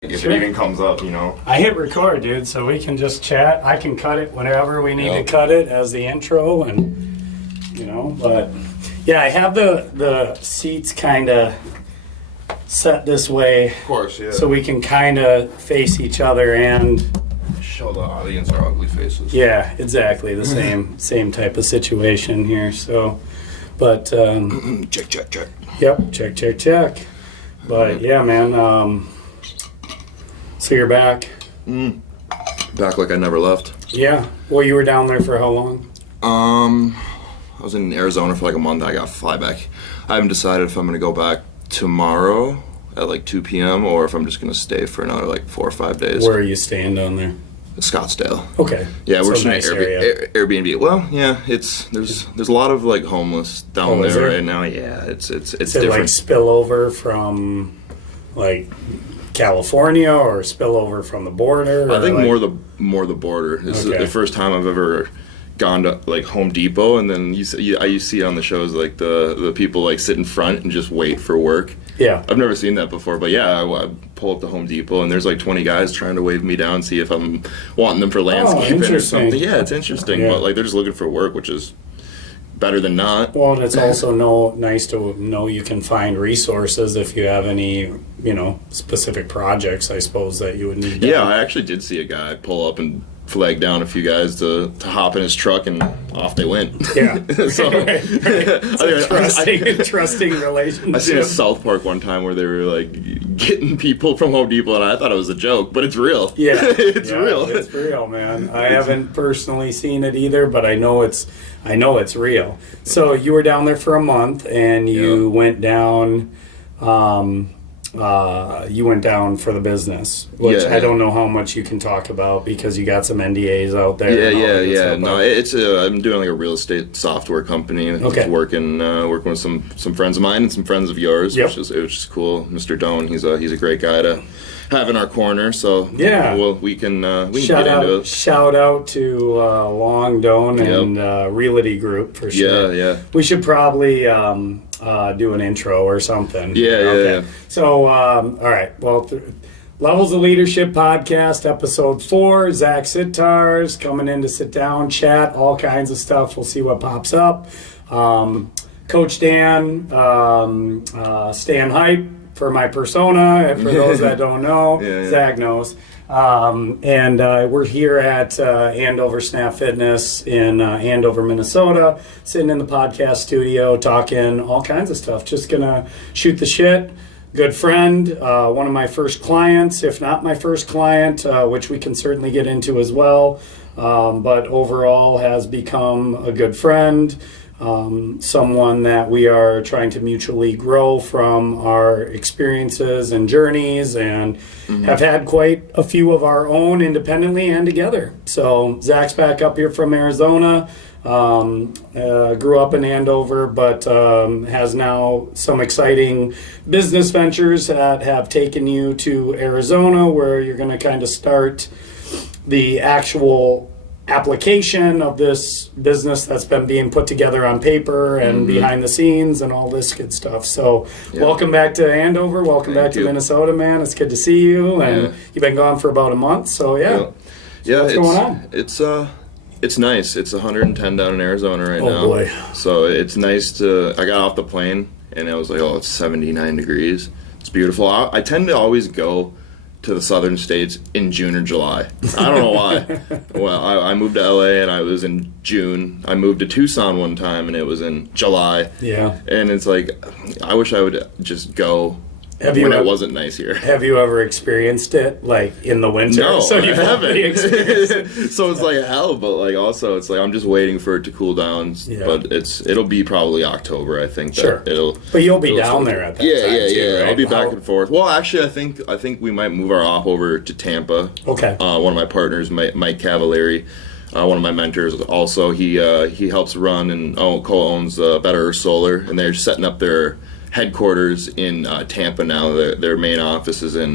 If it even comes up, I hit record, dude, so we can just chat. I can cut it whenever we need to cut it as the intro, and but yeah, I have the seats kind of set this way, Of course, yeah. so we can kind of face each other and Show the audience our ugly faces. yeah, exactly the same type of situation here. So, but Check. yep, check. But yeah, man. So you're back. Back like I never left. Yeah. Well, you were down there for how long? I was in Arizona for like a month. I got to fly back. I haven't decided if I'm going to go back tomorrow at like 2 p.m. or if I'm just going to stay for another like 4 or 5 days. Where are you staying down there? Scottsdale. Okay. Yeah, we're So just in nice an area. Airbnb. Well, yeah, there's a lot of like homeless down is there there? right now. Yeah, it's Is it different. like spillover from like California or spillover from the border? I think like, more the border. It's Okay. the first time I've ever gone to like Home Depot, and then I see on the shows like the people like sit in front and just wait for work. Yeah. I've never seen that before, but yeah, I pull up to Home Depot and there's like 20 guys trying to wave me down, see if I'm wanting them for landscaping or interesting. something. Yeah, it's interesting, Yeah. but like they're just looking for work, which is better than not. Well, and it's also nice to know you can find resources if you have any, specific projects, I suppose, that you would need. Yeah, I actually did see a guy pull up and flag down a few guys to hop in his truck, and off they went. Yeah. So, It's a trusting relationship. I seen a South Park one time where they were like getting people from Home Depot, and I thought it was a joke, but it's real. Yeah. It's Yeah, real. It's real, man. I haven't personally seen it either, but I know it's real. So you were down there for a month, and you went down. You went down for the business, which Yeah. I don't know how much you can talk about because you got some NDAs out there. and all that good Yeah. stuff, No, but- it's I'm doing like a real estate software company. Okay. Just working with some friends of mine and some friends of yours, Yep. which is cool. Mr. Doan, he's a great guy to have in our corner. So Yeah. we can Shout get into out, it. shout out to Long Doan and Realty Group for sure. Yeah. We should probably do an intro or something. Yeah. So, all right. Well, Levels of Leadership Podcast, Episode 4. Zach Sitarz coming in to sit down, chat, all kinds of stuff. We'll see what pops up. Coach Dan, Stan Hype for my persona. For those that don't know, Yeah. Zach knows. And we're here at Andover Snap Fitness in Andover, Minnesota, sitting in the podcast studio talking all kinds of stuff. Just gonna shoot the shit. Good friend, one of my first clients, if not my first client, which we can certainly get into as well. But overall has become a good friend. Someone that we are trying to mutually grow from our experiences and journeys, and have had quite a few of our own independently and together. So Zach's back up here from Arizona, grew up in Andover, but has now some exciting business ventures that have taken you to Arizona, where you're going to kind of start the actual application of this business that's been being put together on paper and behind the scenes and all this good stuff. So welcome back to Andover. Welcome back to Minnesota, man. It's good to see you. And you've been gone for about a month. So Yeah, what's going on? It's nice. It's 110 down in Arizona right now. Oh boy. So it's nice I got off the plane and I was like, it's 79 degrees. It's beautiful. I tend to always go to the southern states in June or July. I don't know why. Well, I moved to LA and I was in June. I moved to Tucson one time and it was in July. Yeah. And it's like, I wish I would just go when it wasn't nice here. Have you ever experienced it, like, in the winter? No, So you I haven't. experienced it. So it's like hell, but like also it's like I'm just waiting for it to cool down. Yeah. But it'll be probably October, I think. Sure. But you'll be down there at that time, too, right? I'll be back and forth. Well, actually, I think we might move our op over to Tampa. Okay. One of my partners, Mike Cavalieri, one of my mentors, also he helps run and co-owns Better Solar, and they're setting up their headquarters in Tampa now. Their main office is in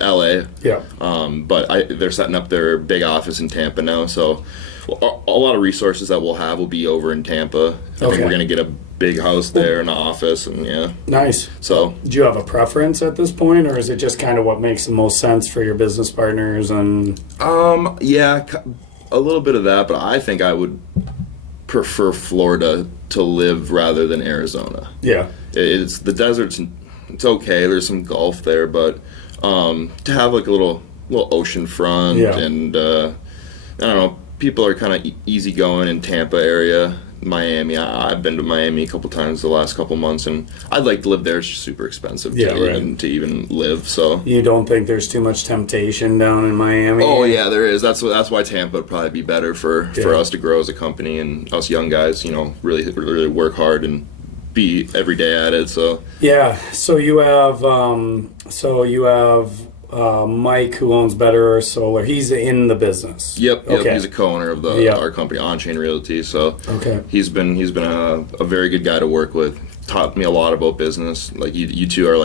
LA. Yeah. But they're setting up their big office in Tampa now. So a lot of resources that we'll have will be over in Tampa. I think we're going to get a big house there, an office, and yeah. Nice. So, Do you have a preference at this point, or is it just kind of what makes the most sense for your business partners? And yeah, a little bit of that, but I think I would prefer Florida to live rather than Arizona. yeah, It's the desert's. It's okay. There's some Gulf there, but to have like a little ocean front Yeah. and I don't know. People are kind of easygoing in Tampa area, Miami. I've been to Miami a couple times the last couple months, and I'd like to live there. It's super expensive Yeah, to even live. So you don't think there's too much temptation down in Miami? oh yeah, there is. That's why Tampa would probably be better for Yeah. us to grow as a company and us young guys. You know, really work hard and be every day at it. So Yeah. So you have Mike, who owns Better Earth Solar. He's in the business. Yep. Okay. He's a co-owner of our company, On Chain Realty. So Okay. he's been a very good guy to work with. Taught me a lot about business. Like you two are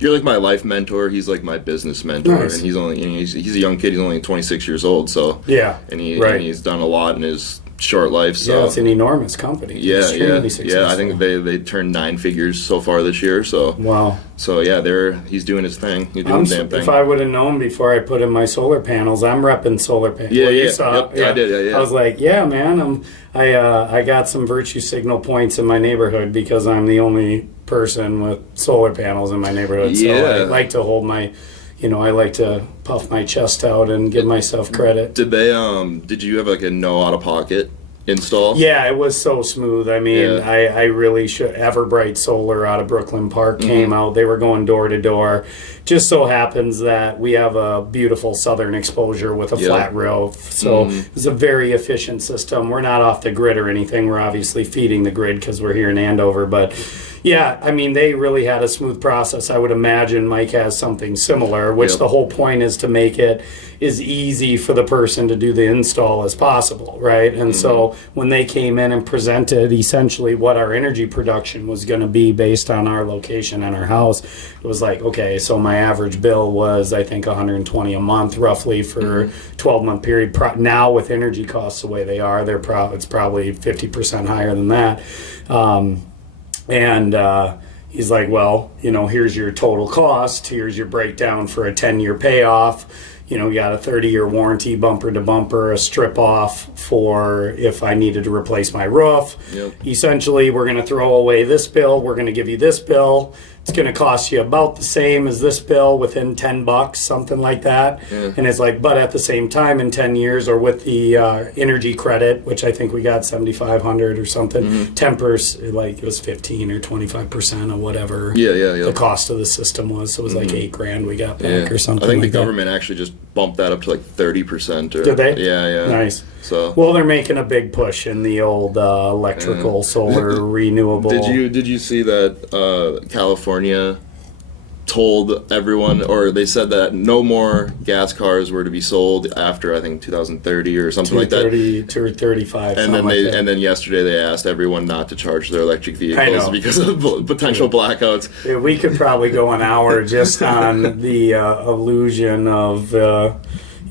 you're like my life mentor. He's like my business mentor, Nice. and he's a young kid. He's only 26 years old. So Yeah. and Right. he's done a lot in his short life. So Yeah, it's an enormous company. yeah. Extremely successful. I think they turned 9 figures so far this year. So Wow. he's doing his thing. He's doing the damn thing. If I would have known before I put in my solar panels, I'm repping solar panels. Yeah, Well, you yeah. saw, Yep, I did, yeah. I was like, yeah, man, I got some virtue signal points in my neighborhood because I'm the only person with solar panels in my neighborhood. So Yeah. I like to hold my, I like to puff my chest out and give myself credit. Did you have like a no out of pocket install? Yeah, it was so smooth. I mean, Yeah. I really should. Everbright Solar out of Brooklyn Park came out. They were going door to door. Just so happens that we have a beautiful southern exposure with a flat roof. So it's a very efficient system. We're not off the grid or anything. We're obviously feeding the grid because we're here in Andover. But yeah, I mean, they really had a smooth process. I would imagine Mike has something similar, which the whole point is to make it as easy for the person to do the install as possible, right? And so when they came in and presented essentially what our energy production was going to be based on our location and our house, it was like, okay, so my average bill was, I think, $120 a month roughly for 12-month period. Now with energy costs the way they are, it's probably 50% higher than that. He's like, well, here's your total cost. Here's your breakdown for a 10-year payoff. You got a 30-year warranty, bumper to bumper, a strip off for if I needed to replace my roof. Yep. Essentially, we're going to throw away this bill. We're going to give you this bill. It's going to cost you about the same as this bill within $10, something like that. Yeah. And it's like, but at the same time, in 10 years or with the energy credit, which I think we got $7,500 or something, tempers, like it was 15 or 25% of whatever the cost of the system was. So it was like $8,000 we got back or something. I think like the government actually just bumped that up to like 30%. Did they? Yeah. Nice. So well, they're making a big push in the old electrical, solar, renewable. Did you see that California told everyone, or they said that no more gas cars were to be sold after I think 2030 or something like that. 235. And then yesterday they asked everyone not to charge their electric vehicles because of potential blackouts. Yeah, we could probably go an hour just on the illusion of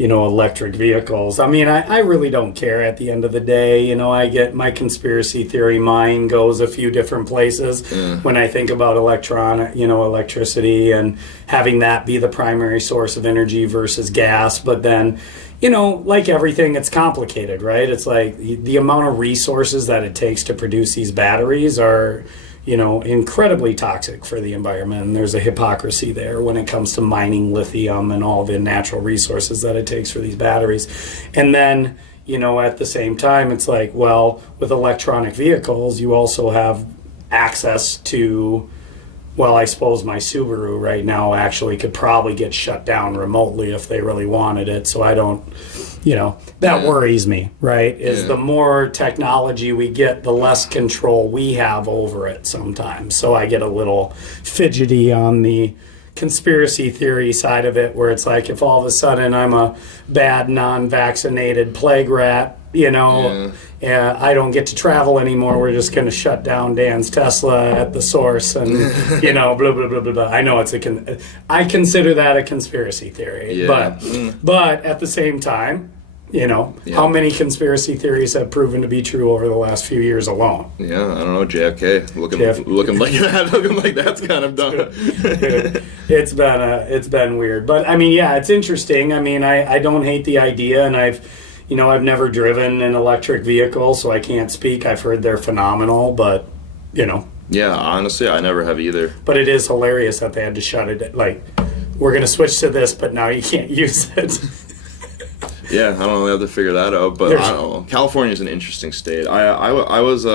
electric vehicles. I mean, I really don't care at the end of the day. I get my conspiracy theory mind goes a few different places when I think about electricity and having that be the primary source of energy versus gas. But then, like everything, it's complicated, right? It's like the amount of resources that it takes to produce these batteries are incredibly toxic for the environment. And there's a hypocrisy there when it comes to mining lithium and all the natural resources that it takes for these batteries. And then, at the same time, it's like, well, with electronic vehicles, you also have access to, well, I suppose my Subaru right now actually could probably get shut down remotely if they really wanted it. So I don't, that worries me, right? Is the more technology we get, the less control we have over it sometimes. So I get a little fidgety on the conspiracy theory side of it, where it's like if all of a sudden I'm a bad non-vaccinated plague rat, I don't get to travel anymore. We're just going to shut down Dan's Tesla at the source, and blah blah blah blah blah. I know I consider that a conspiracy theory, but at the same time, You know, Yeah. how many conspiracy theories have proven to be true over the last few years alone? Yeah, I don't know, JFK looking like that, looking like that's kind of done. It's been weird, but I mean, yeah, it's interesting. I mean, I don't hate the idea, and I've never driven an electric vehicle, so I can't speak. I've heard they're phenomenal, but Yeah, honestly, I never have either. But it is hilarious that they had to shut it. Like, we're going to switch to this, but now you can't use it. Yeah, I don't know. They have to figure that out. But I don't know. California's an interesting state. I was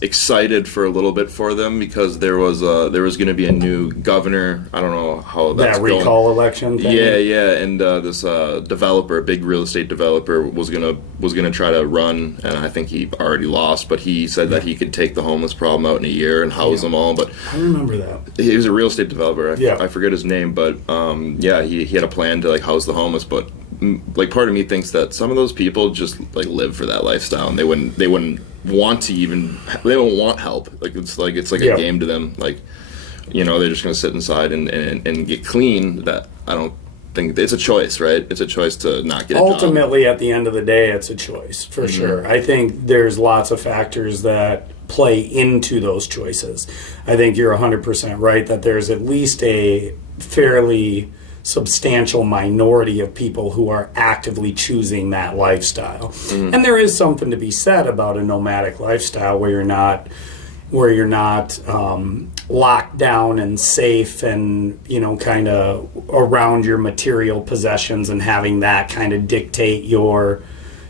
excited for a little bit for them because there was going to be a new governor. I don't know how that's that recall election thing. Yeah, and this developer, a big real estate developer, was gonna try to run, and I think he already lost. But he said that he could take the homeless problem out in a year and house them all. But I remember that. he was a real estate developer. I forget his name, but he had a plan to like house the homeless, but. Like part of me thinks that some of those people just like live for that lifestyle, and they wouldn't want to they don't want help. It's like a game to them. Like, they're just gonna sit inside and get clean. That I don't think it's a choice, right? It's a choice to not get a job. Ultimately, at the end of the day, it's a choice for sure. I think there's lots of factors that play into those choices. I think you're 100% right that there's at least a fairly substantial minority of people who are actively choosing that lifestyle. And there is something to be said about a nomadic lifestyle where you're not locked down and safe and kind of around your material possessions and having that kind of dictate your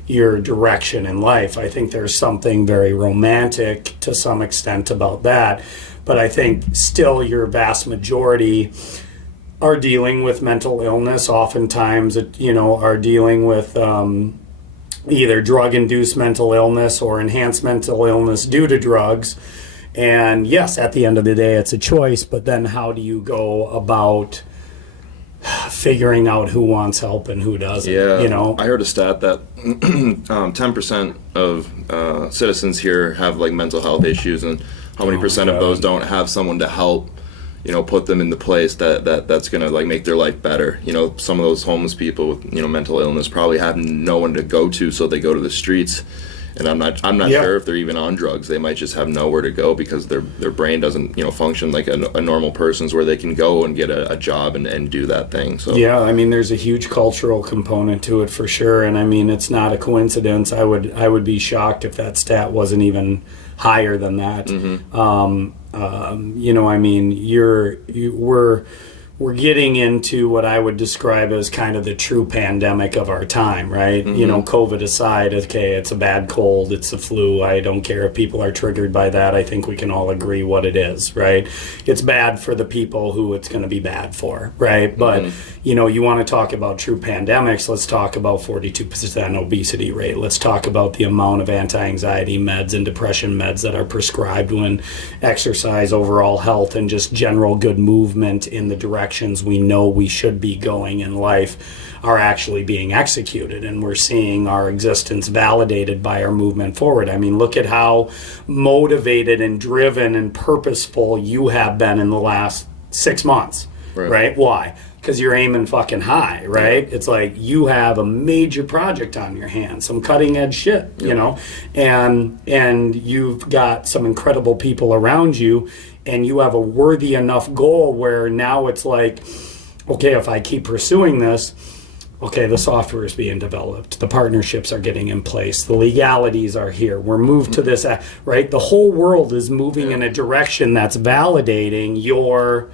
direction in life. I think there's something very romantic to some extent about that, but I think still your vast majority are dealing with mental illness, oftentimes, are dealing with either drug-induced mental illness or enhanced mental illness due to drugs. And yes, at the end of the day, it's a choice, but then how do you go about figuring out who wants help and who doesn't? Yeah, I heard a stat that 10% of citizens here have like mental health issues, and how many percent of those don't have someone to help put them in the place that's gonna like make their life better. Some of those homeless people with mental illness probably have no one to go to, so they go to the streets. And I'm not sure if they're even on drugs. They might just have nowhere to go because their brain doesn't function like a normal person's, where they can go and get a job and do that thing. So yeah, I mean, there's a huge cultural component to it for sure, and I mean, it's not a coincidence. I would be shocked if that stat wasn't even higher than that. I mean, we're getting into what I would describe as kind of the true pandemic of our time, right? COVID aside, okay, it's a bad cold, it's the flu. I don't care if people are triggered by that. I think we can all agree what it is, right? It's bad for the people who it's going to be bad for, right? But, you want to talk about true pandemics, let's talk about 42% obesity rate. Let's talk about the amount of anti-anxiety meds and depression meds that are prescribed when exercise, overall health, and just general good movement in the directions we know we should be going in life are actually being executed, and we're seeing our existence validated by our movement forward. I mean, look at how motivated and driven and purposeful you have been in the last 6 months, right? Why? Because you're aiming fucking high, right? It's like you have a major project on your hands, some cutting edge shit, and you've got some incredible people around you, and you have a worthy enough goal where now it's like, okay, if I keep pursuing this, okay, the software is being developed, the partnerships are getting in place, the legalities are here, we're moved to this, right? The whole world is moving in a direction that's validating your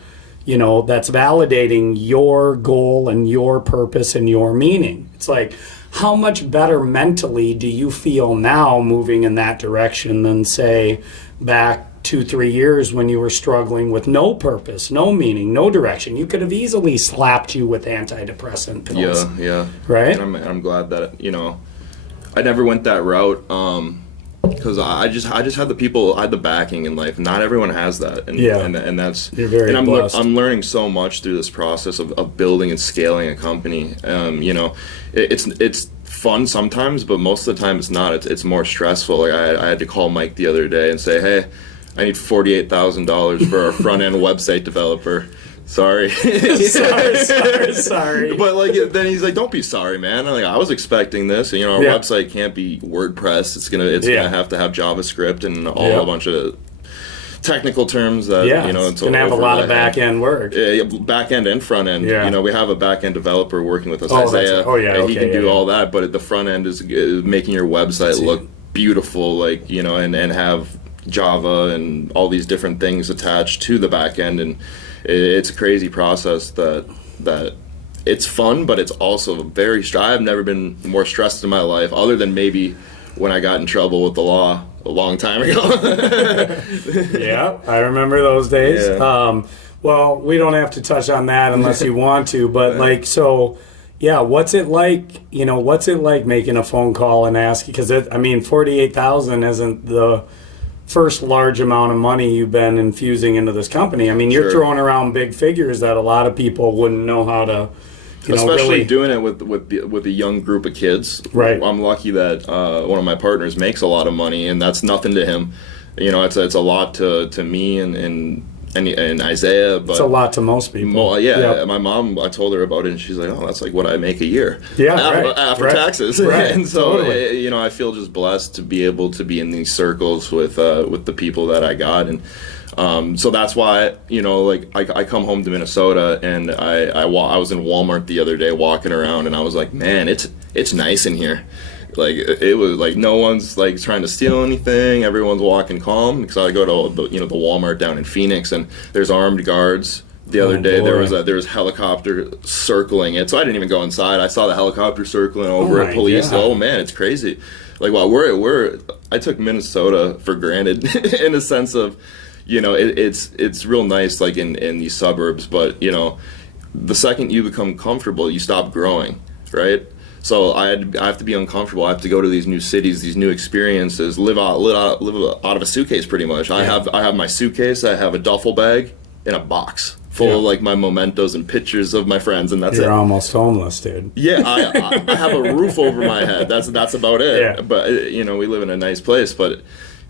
goal and your purpose and your meaning. It's like, how much better mentally do you feel now moving in that direction than, say, back 2-3 years when you were struggling with no purpose, no meaning, no direction? You could have easily slapped you with antidepressant pills. Yeah. Right? And I'm glad that, I never went that route. Because I just had I had the backing in life. Not everyone has that, and that's. You're very blessed. I'm learning so much through this process of building and scaling a company. It's fun sometimes, but most of the time it's not. It's more stressful. Like I had to call Mike the other day and say, hey, I need $48,000 for our front end website developer. sorry. sorry. But like then he's like, don't be sorry, man. I'm like, I was expecting this. And, our website can't be WordPress. It's gonna have to have JavaScript and a bunch of technical terms that it's gonna have a lot of back end work. Back end and front end. Yeah. We have a back end developer working with us, Oh, Isaiah. He can do all that, but the front end is making your website look beautiful, like and have Java and all these different things attached to the back end, and it's a crazy process that it's fun, but it's also very I've never been more stressed in my life, other than maybe when I got in trouble with the law a long time ago. Yeah, I remember those days. Yeah. Well, we don't have to touch on that unless you want to, but what's it like, what's it like making a phone call and asking, because $48,000 isn't the first large amount of money you've been infusing into this company. I mean, you're throwing around big figures that a lot of people wouldn't know how to, especially really doing it with a young group of kids. Right. I'm lucky that one of my partners makes a lot of money, and that's nothing to him. It's a lot to me and Isaiah, but it's a lot to most people. My mom, I told her about it, and she's like, "Oh, that's like what I make a year." After taxes, right. And so Totally. I feel just blessed to be able to be in these circles with the people that I got, and so that's why I come home to Minnesota, and I was in Walmart the other day walking around, and I was like, man, it's nice in here. Like, it was like no one's like trying to steal anything. Everyone's walking calm, because I go to the Walmart down in Phoenix, and there's armed guards. The other day there was helicopter circling it, so I didn't even go inside. I saw the helicopter circling over at police. God. Oh man, it's crazy. Like, wow, I took Minnesota for granted in a sense of, it's real nice, like in these suburbs, but the second you become comfortable, you stop growing, right? So I have to be uncomfortable. I have to go to these new cities, these new experiences, live out of a suitcase pretty much. I have my suitcase, I have a duffel bag, and a box full of like my mementos and pictures of my friends, and that's it. You're almost homeless, dude. Yeah, I have a roof over my head. That's about it. Yeah. But we live in a nice place,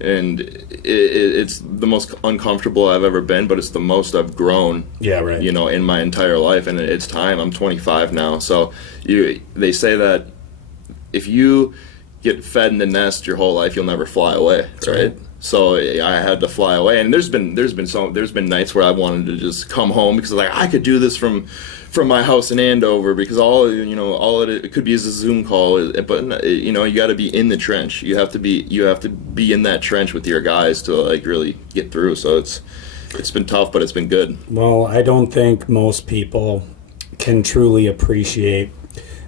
and it's the most uncomfortable I've ever been, but it's the most I've grown. Yeah, right. In my entire life, and it's time. I'm 25 now, so they say that if you get fed in the nest your whole life, you'll never fly away, right? So I had to fly away, and there's been nights where I wanted to just come home, because I could do this from my house in Andover, because all it could be is a Zoom call, but you got to be in the trench. You have to be in that trench with your guys to like really get through. So it's been tough, but it's been good. Well, I don't think most people can truly appreciate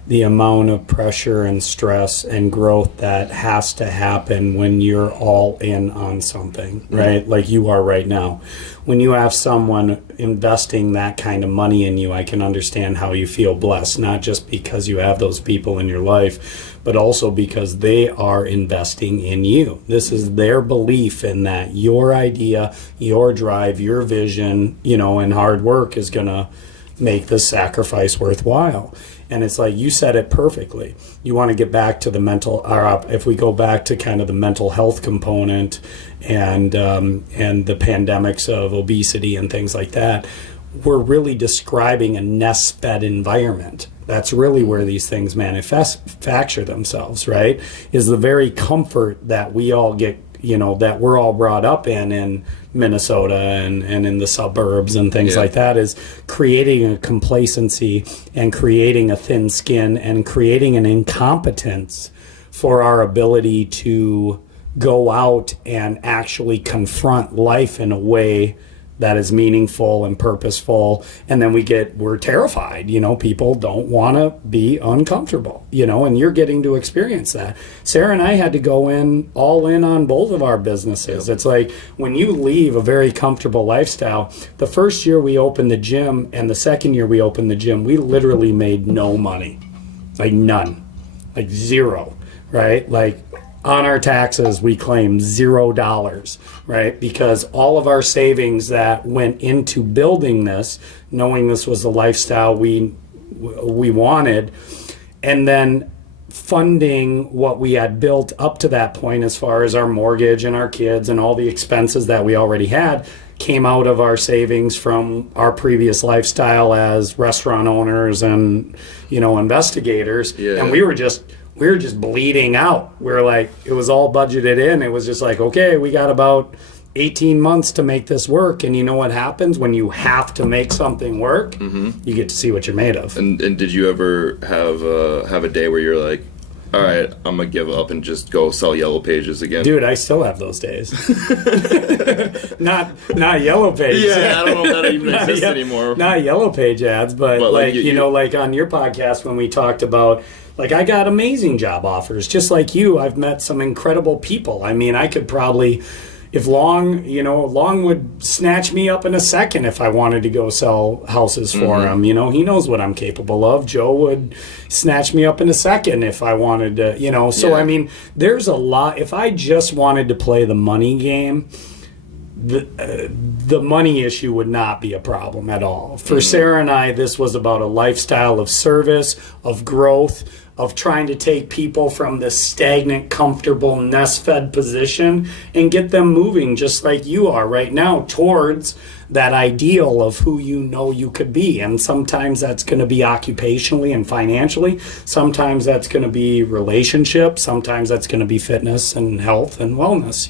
the amount of pressure and stress and growth that has to happen when you're all in on something, right? Mm-hmm. Like you are right now. When you have someone investing that kind of money in you, I can understand how you feel blessed, not just because you have those people in your life, but also because they are investing in you. This is their belief in that your idea, your drive, your vision, and hard work is going to make the sacrifice worthwhile. And it's like you said it perfectly. You want to get back to the mental, or if we go back to kind of the mental health component and the pandemics of obesity and things like that, we're really describing a nest-fed environment. That's really where these things manufacture themselves, right? Is the very comfort that we all get, that we're all brought up in Minnesota and in the suburbs and things like that, is creating a complacency and creating a thin skin and creating an incompetence for our ability to go out and actually confront life in a way that is meaningful and purposeful. And then we're terrified, people don't want to be uncomfortable, and you're getting to experience that. Sarah and I had to go all in on both of our businesses. Yep. It's like when you leave a very comfortable lifestyle, the first year we opened the gym and the second year we opened the gym, we literally made no money, like none, like zero, right? Like, on our taxes, we claim $0, right? Because all of our savings that went into building this, knowing this was the lifestyle we wanted, and then funding what we had built up to that point as far as our mortgage and our kids and all the expenses that we already had came out of our savings from our previous lifestyle as restaurant owners and, investigators. Yeah. And we were just bleeding out. We're like, it was all budgeted in. It was just like, okay, we got about 18 months to make this work. And you know what happens when you have to make something work? Mm-hmm. You get to see what you're made of. And did you ever have a day where you're like, all right, I'm going to give up and just go sell Yellow Pages again? Dude, I still have those days. not Yellow Pages. Yeah, I don't know if that even exists anymore. Not Yellow Page ads, but like like on your podcast when we talked about, like, I got amazing job offers. Just like you, I've met some incredible people. I mean, I could probably... If Long would snatch me up in a second if I wanted to go sell houses for him. He knows what I'm capable of. Joe would snatch me up in a second if I wanted to, So, I mean, there's a lot. If I just wanted to play the money game, the money issue would not be a problem at all. For Sarah and I, this was about a lifestyle of service, of growth, of trying to take people from this stagnant, comfortable, nest-fed position and get them moving just like you are right now towards that ideal of who you could be. And sometimes that's going to be occupationally and financially. Sometimes that's going to be relationships. Sometimes that's going to be fitness and health and wellness,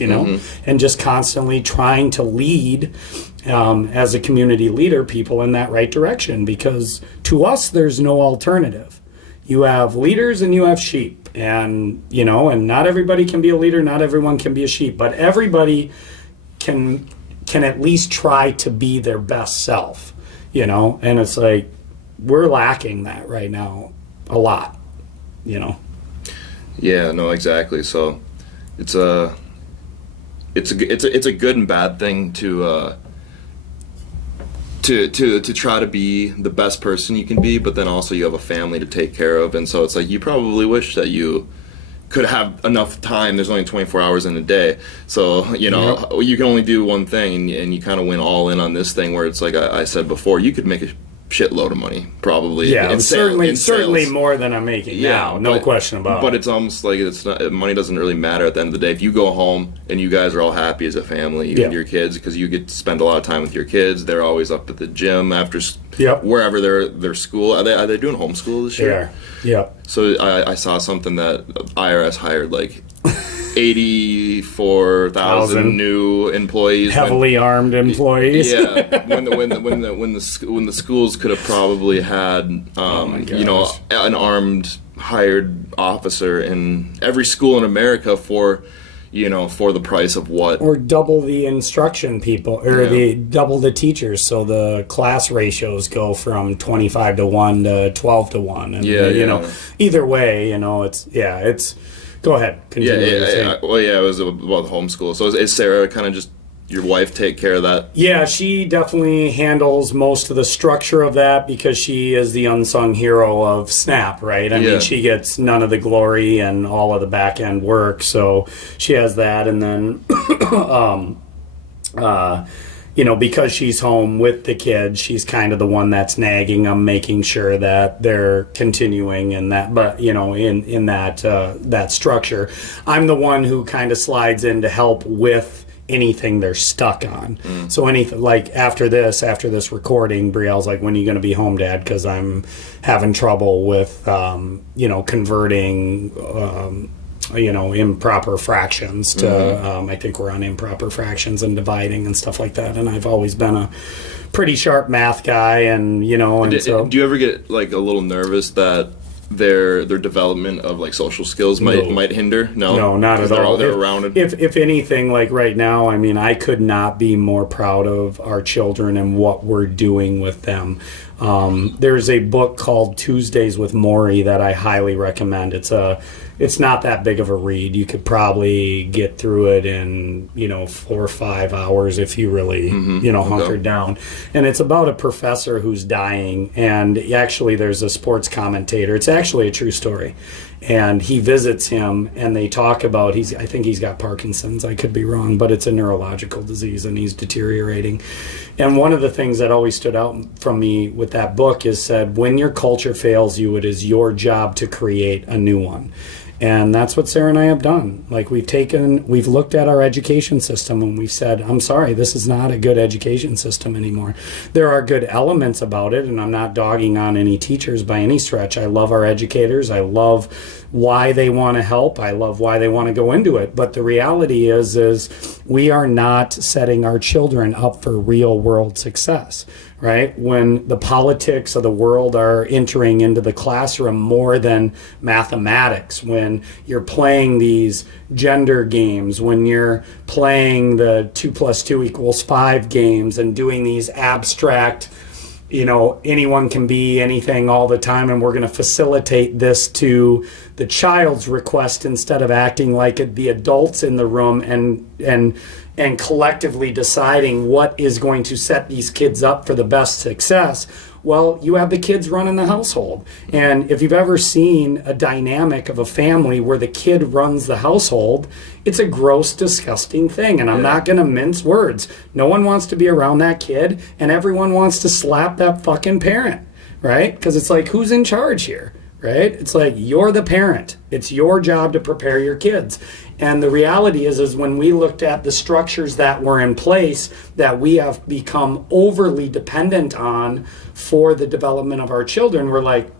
and just constantly trying to lead as a community leader people in that right direction, because to us, there's no alternative. You have leaders and you have sheep, and and not everybody can be a leader, not everyone can be a sheep, but everybody can at least try to be their best self, and it's like we're lacking that right now a lot, Yeah, no, exactly. So it's a good and bad thing to try to be the best person you can be, but then also you have a family to take care of, and so it's like you probably wish that you could have enough time. There's only 24 hours in a day, so you can only do one thing, and you kind of went all in on this thing where it's like I said before, you could make a shitload of money probably. Yeah, certainly more than I'm making now, no question about it. But it's almost like it's not, money doesn't really matter at the end of the day. If you go home and you guys are all happy as a family, you and your kids, because you get to spend a lot of time with your kids. They're always up at the gym after wherever their school. Are they doing homeschool this year? Yeah. So I saw something that IRS hired like 84,000 new employees, heavily armed employees. Yeah, when the schools could have probably had an armed hired officer in every school in America for the price of what, or double the instruction people, or double the teachers, so the class ratios go from 25-1 to 12-1, and either way, it's. Go ahead. Continue. It was about homeschool. So is Sarah kind of just your wife take care of that? Yeah, she definitely handles most of the structure of that because she is the unsung hero of Snap, right? I mean, she gets none of the glory and all of the back end work, so she has that. And then, because she's home with the kids, she's kind of the one that's nagging them, making sure that they're continuing in that. But in that structure, I'm the one who kind of slides in to help with anything they're stuck on. So anything like after this recording, Brielle's like, "When are you going to be home, Dad? Because I'm having trouble with converting." Improper fractions to, I think we're on improper fractions and dividing and stuff like that. And I've always been a pretty sharp math guy, and so. Do you ever get like a little nervous that their development of like social skills might hinder? No, not at all. They're around it. If anything, like right now, I mean, I could not be more proud of our children and what we're doing with them. There's a book called Tuesdays with Maury that I highly recommend. It's not that big of a read. You could probably get through it in 4 or 5 hours if you really hunkered down. And it's about a professor who's dying, and actually there's a sports commentator. It's actually a true story, and he visits him, and they talk about I think he's got Parkinson's. I could be wrong, but it's a neurological disease, and he's deteriorating. And one of the things that always stood out from me with that book is said, when your culture fails you, it is your job to create a new one. And that's what Sarah and I have done. Like, we've looked at our education system and we've said, I'm sorry, this is not a good education system anymore. There are good elements about it, and I'm not dogging on any teachers by any stretch. I love our educators. I love why they want to help. I love why they want to go into it. But the reality is we are not setting our children up for real world success, right? When the politics of the world are entering into the classroom more than mathematics, when you're playing these gender games, when you're playing the 2 + 2 = 5 games and doing these abstract, anyone can be anything all the time, and we're going to facilitate this to the child's request instead of acting like the adults in the room and collectively deciding what is going to set these kids up for the best success. Well, you have the kids running the household. And if you've ever seen a dynamic of a family where the kid runs the household, it's a gross, disgusting thing. And I'm not going to mince words. No one wants to be around that kid, and everyone wants to slap that fucking parent, right? Because it's like, who's in charge here, right? It's like, you're the parent. It's your job to prepare your kids. And the reality is when we looked at the structures that were in place that we have become overly dependent on for the development of our children, we're like,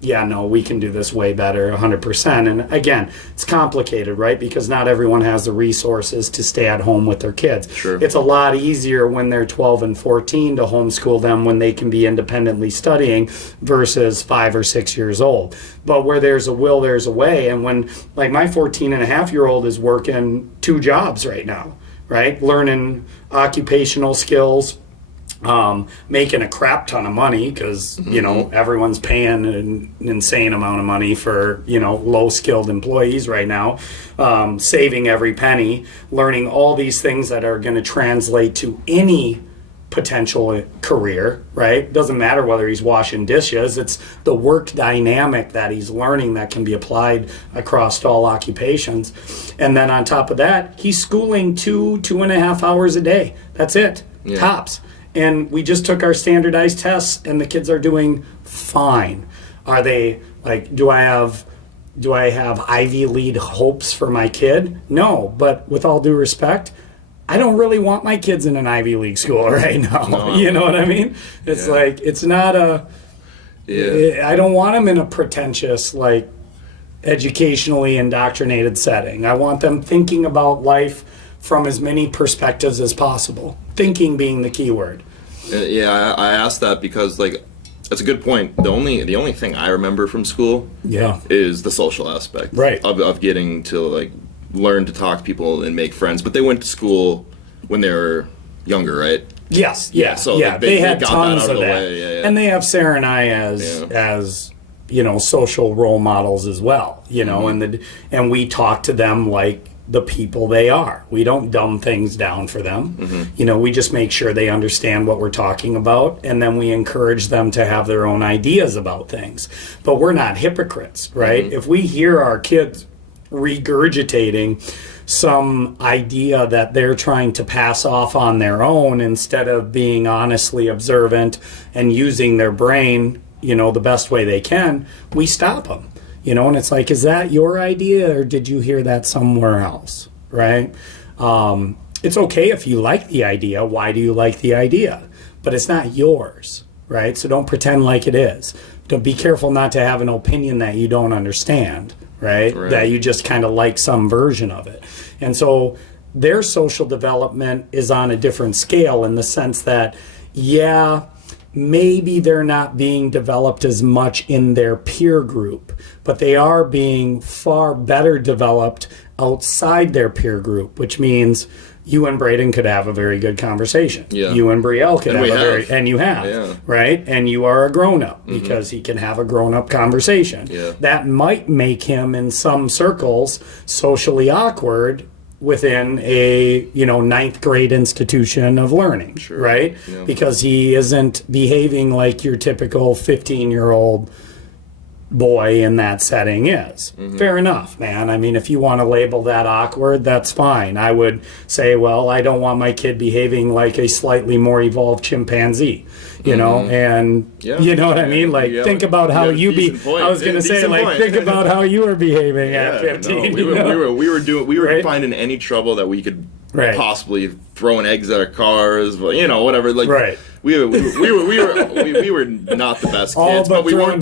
yeah, no, we can do this way better, 100%. And again, it's complicated, right? Because not everyone has the resources to stay at home with their kids. Sure. It's a lot easier when they're 12 and 14 to homeschool them when they can be independently studying versus 5 or 6 years old. But where there's a will, there's a way. And when, like, my 14-and-a-half-year-old is working 2 jobs right now, right? Learning occupational skills, making a crap ton of money because, everyone's paying an insane amount of money for, low-skilled employees right now, saving every penny, learning all these things that are going to translate to any potential career, right? Doesn't matter whether he's washing dishes. It's the work dynamic that he's learning that can be applied across all occupations. And then on top of that, he's schooling 2.5 hours a day. That's it. Yeah. Tops. And we just took our standardized tests, and the kids are doing fine. Are they, like, do I have Ivy League hopes for my kid? No, but with all due respect, I don't really want my kids in an Ivy League school right now. No. You know what I mean? It's like, it's not I don't want them in a pretentious, like, educationally indoctrinated setting. I want them thinking about life from as many perspectives as possible. Thinking being the key word. Yeah, I asked that because, like, that's a good point. The only thing I remember from school is the social aspect. Right. Of getting to, like, learn to talk to people and make friends. But they went to school when they were younger, right? Yes. Yeah. So they had got tons that out of that. Yeah. And they have Sarah and I as social role models as well. And we talk to them like the people they are. We don't dumb things down for them. Mm-hmm. We just make sure they understand what we're talking about, and then we encourage them to have their own ideas about things. But we're not hypocrites, right? Mm-hmm. If we hear our kids regurgitating some idea that they're trying to pass off on their own instead of being honestly observant and using their brain, the best way they can, we stop them. And it's like, is that your idea or did you hear that somewhere else, right? It's okay if you like the idea. Why do you like the idea? But it's not yours, right? So don't pretend like it is. Don't be careful not to have an opinion that you don't understand, right? That you just kind of like some version of it. And so their social development is on a different scale in the sense that, maybe they're not being developed as much in their peer group, but they are being far better developed outside their peer group, which means you and Braden could have a very good conversation. Yeah. You and Brielle could have right? And you are a grown-up because he can have a grown-up conversation. Yeah. That might make him, in some circles, socially awkward within a 9th grade institution of learning, right? Yeah. Because he isn't behaving like your typical 15-year-old boy in that setting is. Fair enough, man. I mean, if you want to label that awkward, that's fine. I would say, well, I don't want my kid behaving like a slightly more evolved chimpanzee, you know, and you know what I mean? Like, think about how you I was going to say, like, think about how you were behaving at 15. No, we were finding any trouble that we could possibly throwing eggs at our cars, you know, whatever. Like, we were not the best kids, but we weren't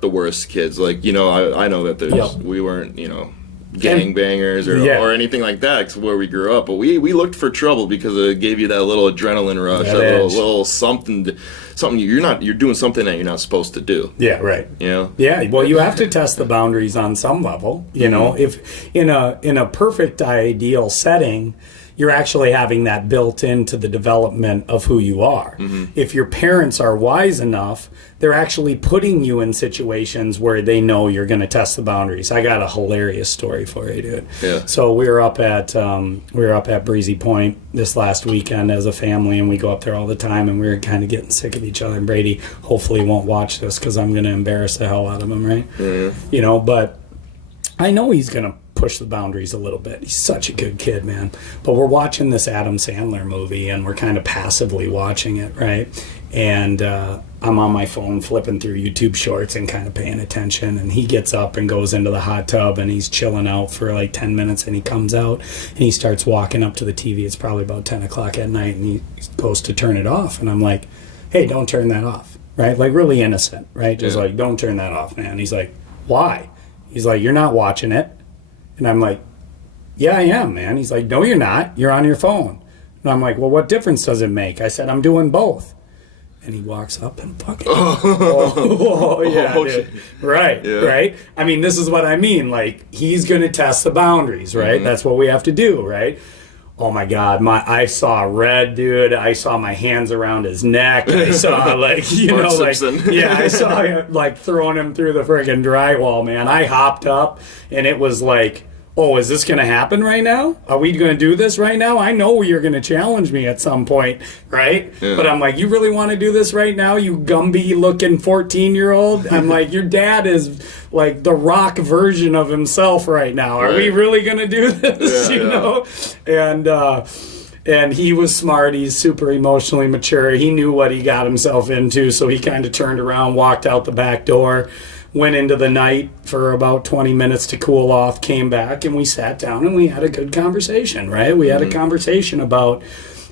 the worst kids. Like, you know, I know that we weren't, you know, gangbangers or anything like that, 'cause where we grew up. But we looked for trouble because it gave you that little adrenaline rush, that little something. You're doing something that you're not supposed to do. Yeah, right. You know? Yeah, well, you have to test the boundaries on some level. You know, if in a perfect ideal setting, you're actually having that built into the development of who you are. If your parents are wise enough, they're actually putting you in situations where they know you're going to test the boundaries. I got a hilarious story for you, dude. Yeah. So we were up at Breezy Point this last weekend as a family, and we go up there all the time, and we were kind of getting sick of each other. And Brady hopefully won't watch this because I'm going to embarrass the hell out of him, right? You know, but I know he's going to push the boundaries a little bit. He's such a good kid, man. But we're watching this Adam Sandler movie, and we're kind of passively watching it, right? And I'm on my phone flipping through YouTube shorts and kind of paying attention, and he gets up and goes into the hot tub, and he's chilling out for like 10 minutes, and he comes out, and he starts walking up to the TV. It's probably about 10 o'clock at night, and he goes to turn it off, and I'm like, hey, don't turn that off, right? Like, really innocent, right? Just like, don't turn that off, man. He's like, why? He's like, you're not watching it. And I'm like, yeah, I am, man. He's like, no, you're not. You're on your phone. And I'm like, well, what difference does it make? I said, I'm doing both. And he walks up and fucking, dude. Right, right? I mean, this is what I mean. Like, he's going to test the boundaries, right? That's what we have to do, right? Oh, my God. I saw red, dude. I saw my hands around his neck. I saw, like, you know, like, I saw him, like, throwing him through the friggin' drywall, man. I hopped up, and it was like, oh, is this going to happen right now? Are we going to do this right now? I know you're going to challenge me at some point, right? Yeah. But I'm like, you really want to do this right now, you Gumby-looking 14-year-old? I'm like, your dad is like the Rock version of himself right now. Are we really going to do this, you know? And he was smart. He's super emotionally mature. He knew what he got himself into, so he kind of turned around, walked out the back door, went into the night for about 20 minutes to cool off, came back, and we sat down and we had a good conversation, right? We had a conversation about,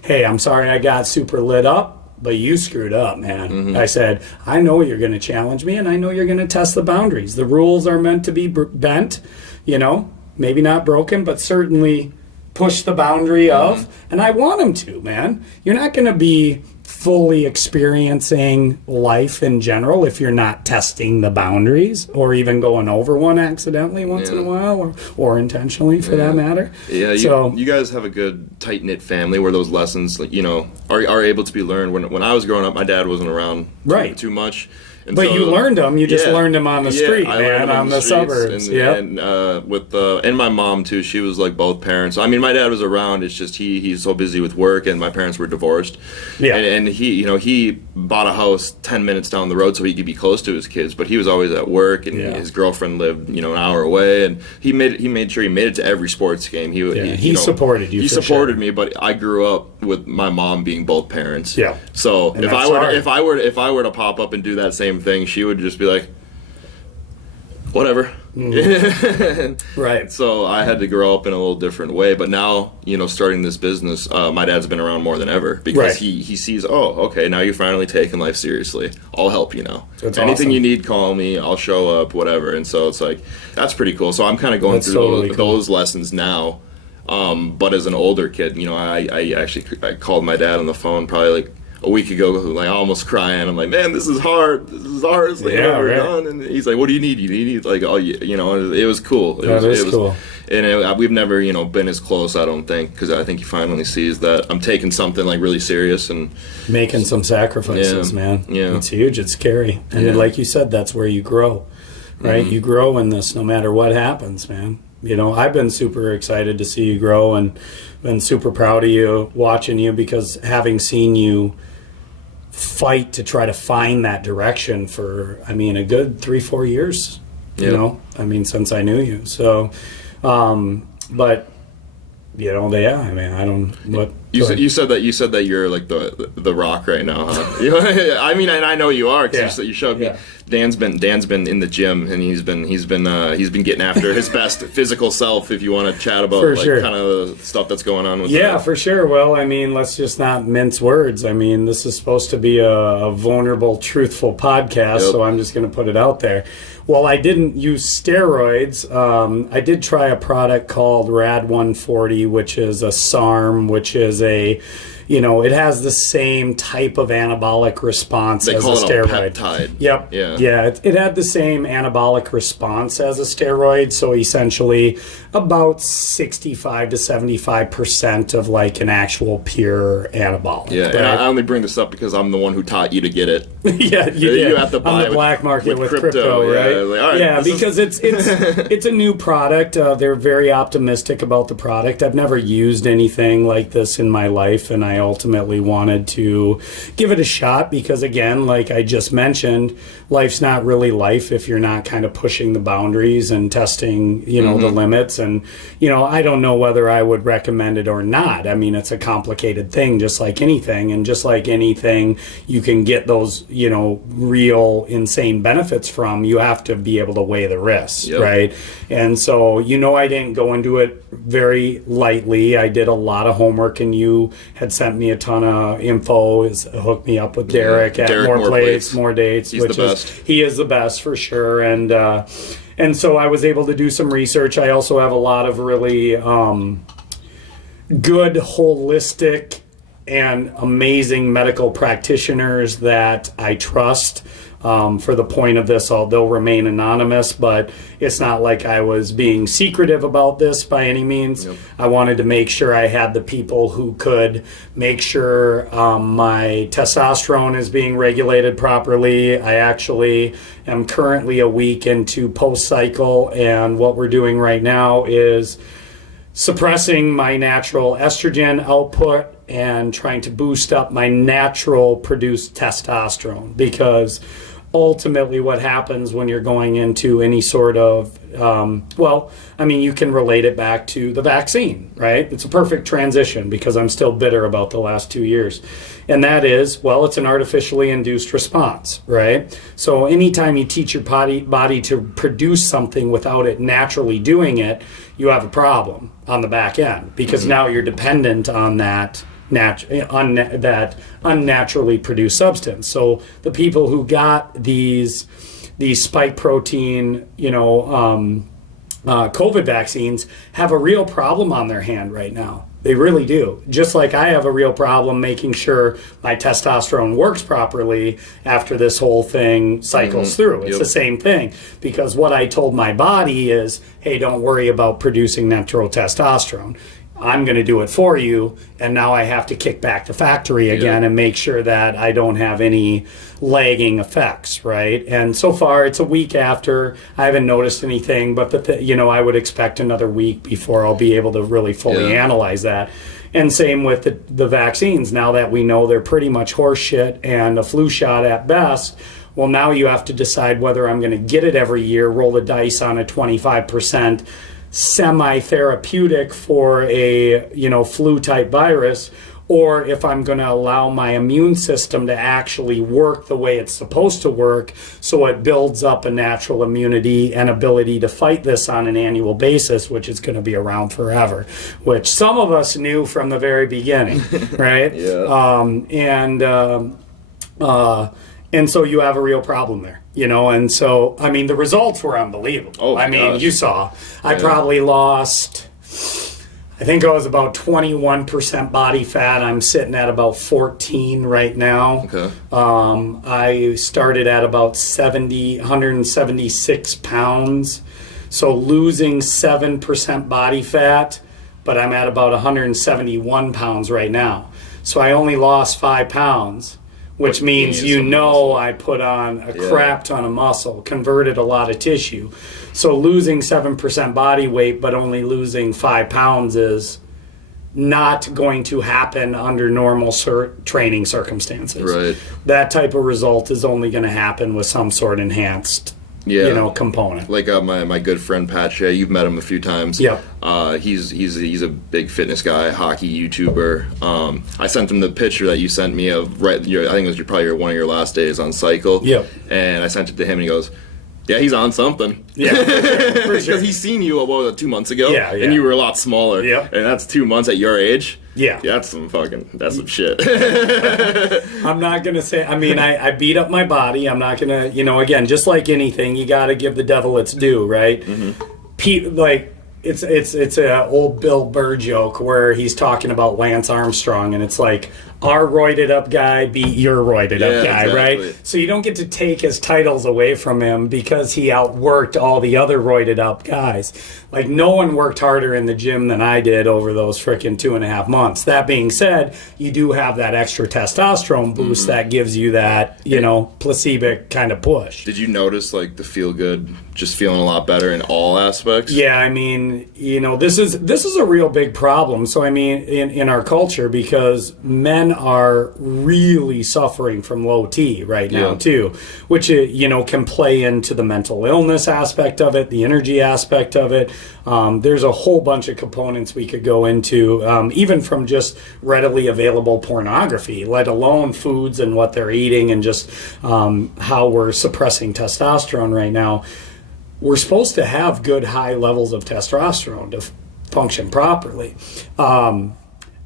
hey, I'm sorry I got super lit up, but you screwed up, man. I said, I know you're going to challenge me, and I know you're going to test the boundaries. The rules are meant to be bent, you know, maybe not broken, but certainly push the boundary of, and I want them to, man. You're not going to be fully experiencing life in general if you're not testing the boundaries or even going over one accidentally once in a while or intentionally for that matter. Yeah, you guys have a good tight-knit family where those lessons, like, you know, are able to be learned. When I was growing up, my dad wasn't around too much. And but so, you learned them. You just learned them on the street, man, on the suburbs. And my mom too. She was like both parents. I mean, my dad was around. It's just he's so busy with work, and my parents were divorced. Yeah. And he bought a house 10 minutes down the road so he could be close to his kids. But he was always at work, and his girlfriend lived an hour away. And he made sure he made it to every sports game. He supported you. He supported me, but I grew up with my mom being both parents. Yeah. So if I were to pop up and do that same thing, she would just be like, whatever. Right. So I had to grow up in a little different way, but now, starting this business, my dad's been around more than ever because he sees, okay, now you're finally taking life seriously. I'll help you now. That's anything you need, call me, I'll show up, whatever. And so it's like, that's pretty cool. So I'm kind of going through those lessons now. But as an older kid, I called my dad on the phone probably like a week ago, like almost crying. I'm like, man, this is hard. This is the hardest thing I've ever done. And he's like, what do you need? You need like, it was cool. It was cool. And we've never, been as close, I don't think, because I think he finally sees that I'm taking something like really serious and making some sacrifices, man. Yeah, it's huge. It's scary. And then, like you said, that's where you grow, right? You grow in this no matter what happens, man. I've been super excited to see you grow and been super proud of you, watching you, because having seen you fight to try to find that direction for, I mean, a good 3-4 years, you know, I mean, since I knew you. So, but, you know, yeah, I mean, I don't, what. You said that you're like the Rock right now, huh? I mean, and I know you are because you showed me. Yeah. Dan's been in the gym and he's been getting after his best physical self. If you want to chat about kind of the stuff that's going on with that. For sure. Well, I mean, let's just not mince words. I mean, this is supposed to be a vulnerable, truthful podcast, so I'm just going to put it out there. Well, I didn't use steroids. I did try a product called Rad 140, which is a SARM, which is a, you know, it has the same type of anabolic response as a steroid. Peptide. Yep. Yeah. It had the same anabolic response as a steroid. So essentially, about 65 to 75% of like an actual pure anabolic. Yeah. Right? And I only bring this up because I'm the one who taught you to get it. You have to buy on the black market with crypto, right? Yeah, like, all right, because it's it's a new product. They're very optimistic about the product. I've never used anything like this in my life, and I ultimately wanted to give it a shot because, again, like I just mentioned, life's not really life if you're not kind of pushing the boundaries and testing, you know, the limits. And, you know, I don't know whether I would recommend it or not. I mean, it's a complicated thing, just like anything. And just like anything, you can get those, you know, real insane benefits from. You have to be able to weigh the risks, right? And so, you know, I didn't go into it very lightly. I did a lot of homework, and you had sent me a ton of info, hooked me up with Derek at More Plates, More Dates. He's the best. He is the best for sure. And so I was able to do some research. I also have a lot of really good, holistic, and amazing medical practitioners that I trust. For the point of this, they'll remain anonymous, but it's not like I was being secretive about this by any means. I wanted to make sure I had the people who could make sure my testosterone is being regulated properly. I actually am currently a week into post-cycle, and what we're doing right now is suppressing my natural estrogen output and trying to boost up my natural produced testosterone, because ultimately what happens when you're going into any sort of, well, I mean, you can relate it back to the vaccine, right? It's a perfect transition because I'm still bitter about the last 2 years. And that is, well, it's an artificially induced response, right? So anytime you teach your body to produce something without it naturally doing it, you have a problem on the back end, because now you're dependent on that that unnaturally produced substance. So the people who got these spike protein, you know, COVID vaccines have a real problem on their hand right now. They really do. Just like I have a real problem making sure my testosterone works properly after this whole thing cycles through. It's the same thing, because what I told my body is, hey, don't worry about producing natural testosterone. I'm going to do it for you, and now I have to kick back the factory again and make sure that I don't have any lagging effects, right? And so far, it's a week after. I haven't noticed anything, but you know, I would expect another week before I'll be able to really fully analyze that. And same with the vaccines. Now that we know they're pretty much horseshit and a flu shot at best, well, now you have to decide whether I'm going to get it every year, roll the dice on a 25% semi-therapeutic for a, you know, flu-type virus, or if I'm going to allow my immune system to actually work the way it's supposed to work, so it builds up a natural immunity and ability to fight this on an annual basis, which is going to be around forever, which some of us knew from the very beginning, right? And so you have a real problem there, you know. And so, I mean, the results were unbelievable. You saw. I probably lost, I think I was about 21% body fat. I'm sitting at about 14 right now. I started at about 176 pounds. So losing 7% body fat, but I'm at about 171 pounds right now. So I only lost 5 pounds. Which means, you know, I put on a crap ton of muscle, converted a lot of tissue. So losing 7% body weight, but only losing 5 pounds is not going to happen under normal training circumstances. Right. That type of result is only going to happen with some sort of enhanced component. Like my good friend Pat Shea, you've met him a few times. Yep. He's a big fitness guy, hockey YouTuber. I sent him the picture that you sent me of I think it was probably one of your last days on cycle. Yep. And I sent it to him, and he goes, "Yeah, he's on something." Yeah, for sure. Because he's seen you 2 months ago. Yeah. And you were a lot smaller. Yep. And that's 2 months at your age. Yeah. That's some shit. I'm not going to say, I beat up my body. I'm not going to, again, just like anything, you got to give the devil its due, right? Mm-hmm. It's a old Bill Burr joke where he's talking about Lance Armstrong, and it's like, our roided up guy beat your roided up guy, exactly. Right? So you don't get to take his titles away from him because he outworked all the other roided up guys. Like, no one worked harder in the gym than I did over those frickin' 2.5 months. That being said, you do have that extra testosterone boost that gives you that, placebo kind of push. Did you notice, like, the feel good, just feeling a lot better in all aspects? Yeah, this is a real big problem. So, in our culture, because men are really suffering from low T right now, too, which, can play into the mental illness aspect of it, the energy aspect of it. There's a whole bunch of components we could go into, even from just readily available pornography, let alone foods and what they're eating, and just how we're suppressing testosterone right now. We're supposed to have good high levels of testosterone to function properly.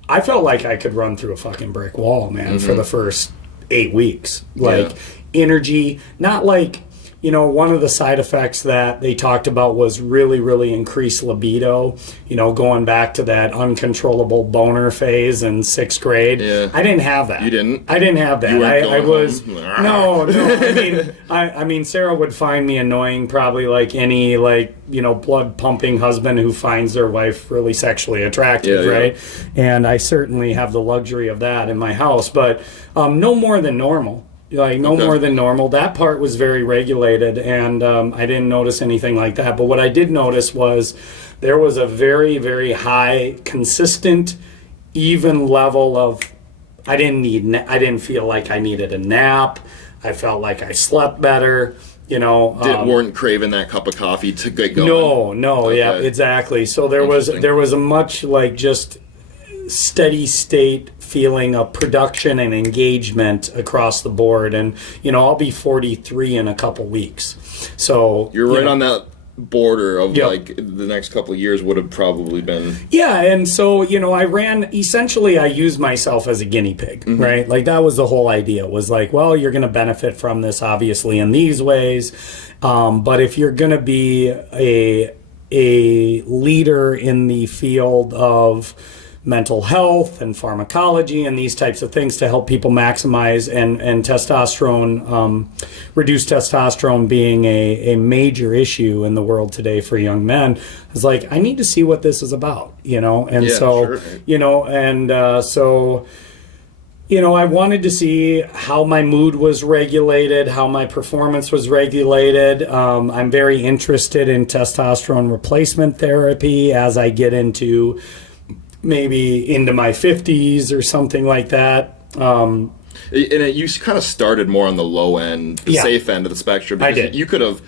I felt like I could run through a fucking brick wall, man, for the first 8 weeks. Energy, not like, one of the side effects that they talked about was really, really increased libido, going back to that uncontrollable boner phase in 6th grade. Yeah. I didn't have that. You didn't? I didn't have that. You I was home? No. Sarah would find me annoying, probably like any blood pumping husband who finds their wife really sexually attractive, right? And I certainly have the luxury of that in my house, but no more than normal. More than normal. That part was very regulated, and I didn't notice anything like that. But what I did notice was there was a very, very high, consistent, even level of, I didn't feel like I needed a nap. I felt like I slept better. Weren't craving that cup of coffee to get going. No, okay. Yeah, exactly. So there was a much just steady state feeling of production and engagement across the board, and I'll be 43 in a couple weeks, so you're right on that border of like the next couple of years would have probably been and so I used myself as a guinea pig, right? Like, that was the whole idea, was like, well, you're going to benefit from this obviously in these ways, but if you're going to be a leader in the field of mental health and pharmacology and these types of things to help people maximize and testosterone, reduce testosterone being a major issue in the world today for young men, it's like, I need to see what this is about, and so, sure. I wanted to see how my mood was regulated, how my performance was regulated. I'm very interested in testosterone replacement therapy as I get into maybe into my 50s or something like that. And you kind of started more on the low end, the safe end of the spectrum. I did. You could have,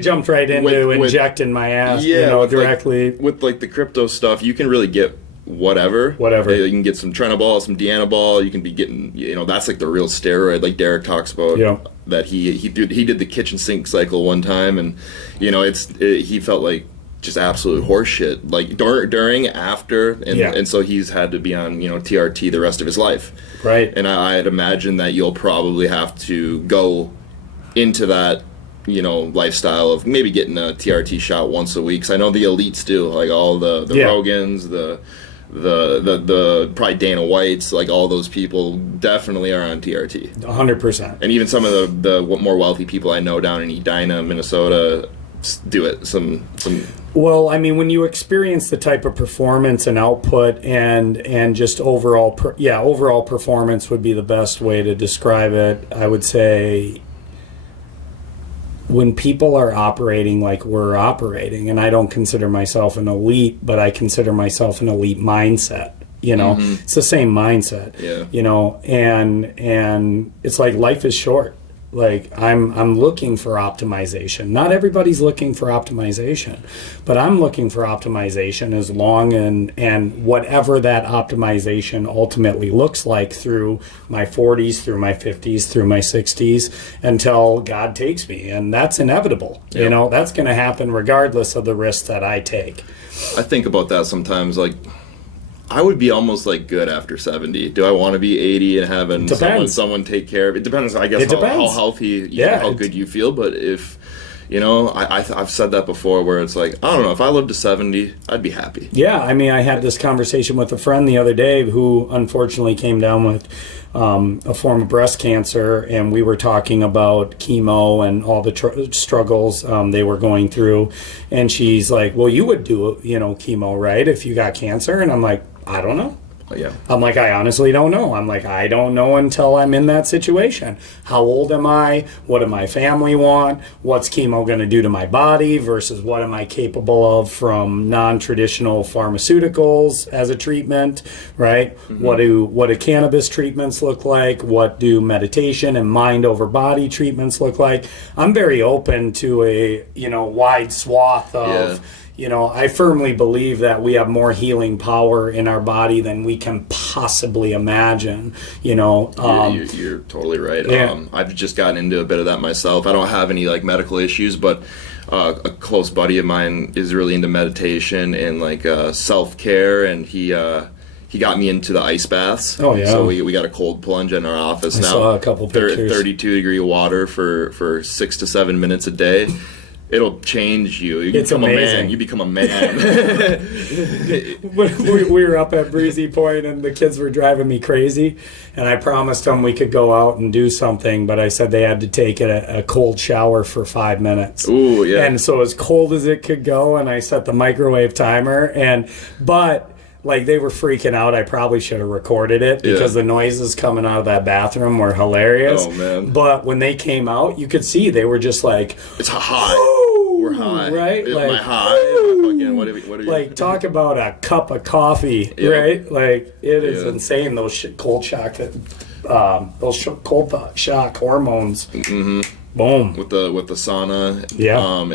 jumped right into injecting my ass, directly. With the crypto stuff, you can really get whatever. You can get some Trenibol, some Dianabol. You can be getting, that's like the real steroid, like Derek talks about. Yeah. That he did the kitchen sink cycle one time, and he felt like just absolute horseshit, like during, after, and so he's had to be on TRT the rest of his life, right? And I'd imagine that you'll probably have to go into that lifestyle of maybe getting a TRT shot once a week. Cause I know the elites do, like all the Rogans, the probably Dana Whites, like all those people definitely are on TRT, 100%. And even some of the more wealthy people I know down in Edina, Minnesota, do it. Some. Well, when you experience the type of performance and output and just overall performance would be the best way to describe it. I would say when people are operating like we're operating, and I don't consider myself an elite, but I consider myself an elite mindset. It's the same mindset. Yeah. And it's like life is short. Like I'm looking for optimization. Not everybody's looking for optimization, but I'm looking for optimization as long and whatever that optimization ultimately looks like through my 40s, through my 50s, through my 60s until God takes me, and that's inevitable. Yep. That's going to happen regardless of the risks that I take. I think about that sometimes. Like, I would be almost like good after 70. Do I want to be 80 and having someone take care of it? Depends, I guess, how healthy, how good you feel. But if, I've said that before where it's like, I don't know, if I lived to 70, I'd be happy. Yeah, I mean, I had this conversation with a friend the other day who unfortunately came down with a form of breast cancer, and we were talking about chemo and all the struggles they were going through. And she's like, well, you would do, chemo, right, if you got cancer? And I'm like, I don't know. Yeah. I'm like, I honestly don't know. I'm like, I don't know until I'm in that situation. How old am I? What do my family want? What's chemo going to do to my body versus what am I capable of from non-traditional pharmaceuticals as a treatment, right? Mm-hmm. What do cannabis treatments look like? What do meditation and mind over body treatments look like? I'm very open to a, wide swath of... Yeah. I firmly believe that we have more healing power in our body than we can possibly imagine. You're totally right. Yeah. I've just gotten into a bit of that myself. I don't have any medical issues, but a close buddy of mine is really into meditation and self-care, and he got me into the ice baths. Oh yeah. So we got a cold plunge in our office now. I saw a couple pictures. 32-degree water for 6 to 7 minutes a day. It'll change you. It's amazing. A man. You become a man. We were up at Breezy Point, and the kids were driving me crazy. And I promised them we could go out and do something, but I said they had to take a cold shower for 5 minutes. Ooh, yeah. And so as cold as it could go, and I set the microwave timer. But they were freaking out. I probably should have recorded it because the noises coming out of that bathroom were hilarious. Oh, man. But when they came out, you could see they were just like, it's hot. We're high. Right? Am I high? What are you? Talk about a cup of coffee, right? It is insane, those cold shock hormones. Mm-hmm. Boom. With the sauna,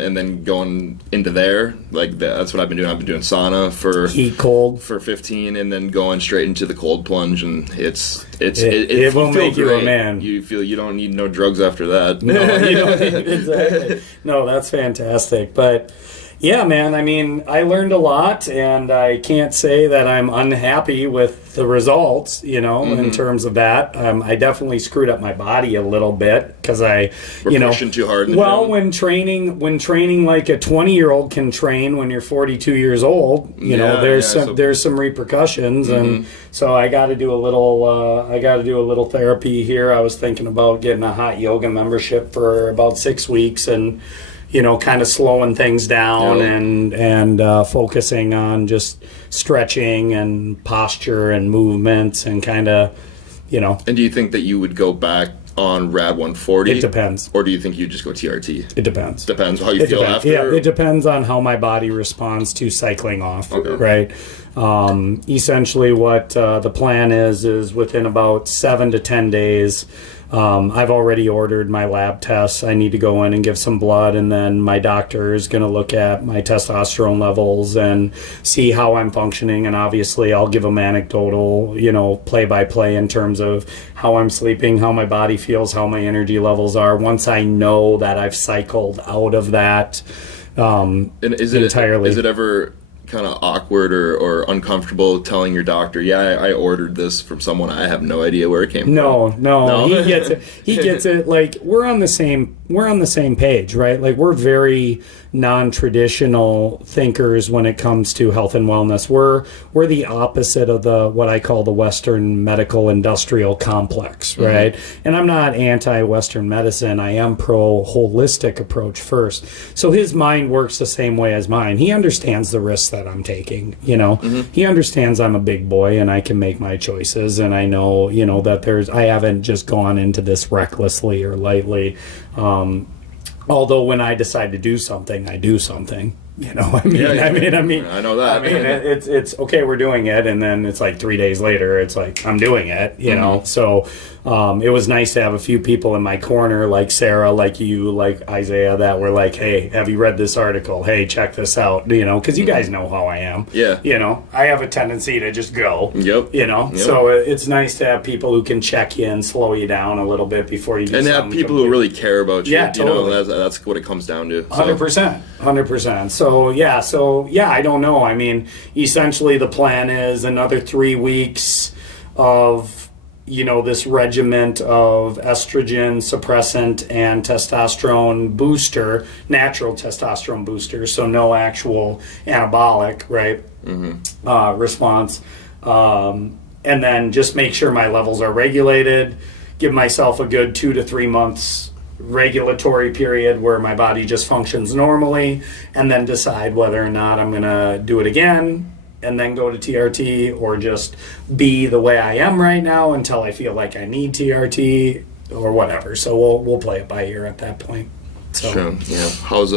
and then going into there, that's what I've been doing. I've been doing sauna for heat cold for 15, and then going straight into the cold plunge, and it will make you a man. You feel you don't need no drugs after that. No, you don't exactly. No, that's fantastic, but. Yeah, man, I mean, I learned a lot, and I can't say that I'm unhappy with the results, in terms of that. I definitely screwed up my body a little bit because pushing too hard in the gym. when training like a 20-year-old can train when you're 42 years old, there's some repercussions, and so I got to do a little therapy here. I was thinking about getting a hot yoga membership for about 6 weeks and kind of slowing things down and focusing on just stretching and posture and movements and kind of, And do you think that you would go back on Rad 140? It depends. Or do you think you just go TRT? It depends. Depends how you feel after? Yeah, it depends on how my body responds to cycling off, right? Essentially what the plan is within about 7 to 10 days, I've already ordered my lab tests. I need to go in and give some blood, and then my doctor is going to look at my testosterone levels and see how I'm functioning. And obviously, I'll give them anecdotal, play-by-play in terms of how I'm sleeping, how my body feels, how my energy levels are. Once I know that I've cycled out of that entirely. Is it ever kind of awkward or uncomfortable telling your doctor, I ordered this from someone I have no idea where it came from? No, he gets it. We're on the same page, right? We're very non-traditional thinkers when it comes to health and wellness. We're the opposite of what I call the Western medical industrial complex, right? And I'm not anti-Western medicine. I am pro holistic approach first. So his mind works the same way as mine. He understands the risks that I'm taking, He understands I'm a big boy and I can make my choices, and I know, that I haven't just gone into this recklessly or lightly. Although when I decide to do something, I do something. You know, I mean, Yeah, I mean, I know that. I mean, it's okay. We're doing it, and then it's like 3 days later, it's like I'm doing it. You know, so it was nice to have a few people in my corner, like Sarah, like you, like Isaiah, that were like, "Hey, have you read this article? Hey, check this out." You know, because you guys know how I am. Yeah. You know, I have a tendency to just go. Yep. You know, Yep. so it's nice to have people who can check you and slow you down a little bit before you do And to have something people who completely- really care about you. Yeah, You know, totally. that's what it comes down to. So. 100%. So yeah, I don't know. I mean, essentially the plan is another 3 weeks of, you know, this regiment of estrogen suppressant and testosterone booster, natural testosterone booster, so no actual anabolic, right? Response. And then just make sure my levels are regulated, give myself a good 2 to 3 months regulatory period where my body just functions normally, and then decide whether or not I'm going to do it again and then go to TRT, or just be the way I am right now until I feel like I need TRT or whatever. So we'll play it by ear at that point. So Sure. Yeah. How's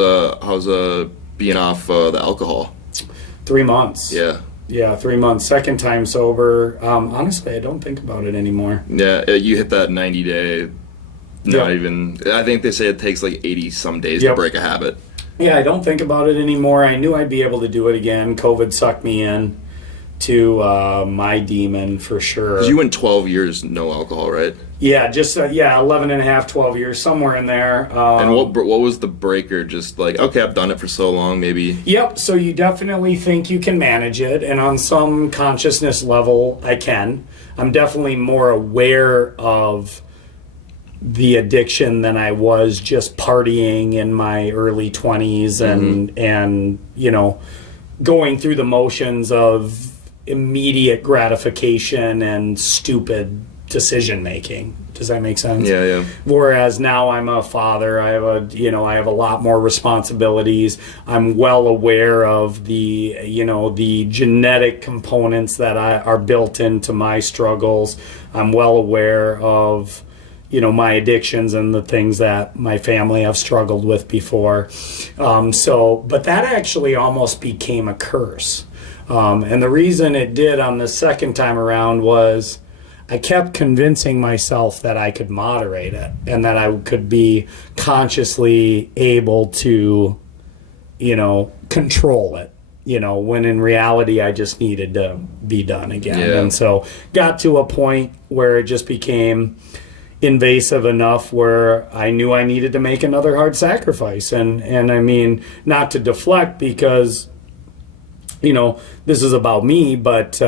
being off the alcohol? 3 months. Yeah. 3 months. Second time sober. Honestly, I don't think about it anymore. Yeah. You hit that 90-day. Not Yep. even. I think they say it takes like 80 some days Yep. to break a habit. Yeah, I don't think about it anymore. I knew I'd be able to do it again. COVID sucked me in to my demon for sure. 'Cause you went 12 years no alcohol, right? Yeah, just 11 and a half, 12 years, somewhere in there. And what was the breaker? Just like, okay, I've done it for so long, maybe. Yep, so you definitely think you can manage it, and on some consciousness level, I can. I'm definitely more aware of the addiction than I was just partying in my early 20s and you know, going through the motions of immediate gratification and stupid decision making. Does that make sense? Yeah. Whereas now I'm a father, I have a lot more responsibilities. I'm well aware of the genetic components that are built into my struggles. I'm well aware of my addictions and the things that my family have struggled with before. But that actually almost became a curse. And the reason it did on the second time around was I kept convincing myself that I could moderate it and that I could be consciously able to, control it. When in reality I just needed to be done again. Yeah. And so got to a point where it just became invasive enough where I knew I needed to make another hard sacrifice. And I mean, not to deflect because, this is about me, but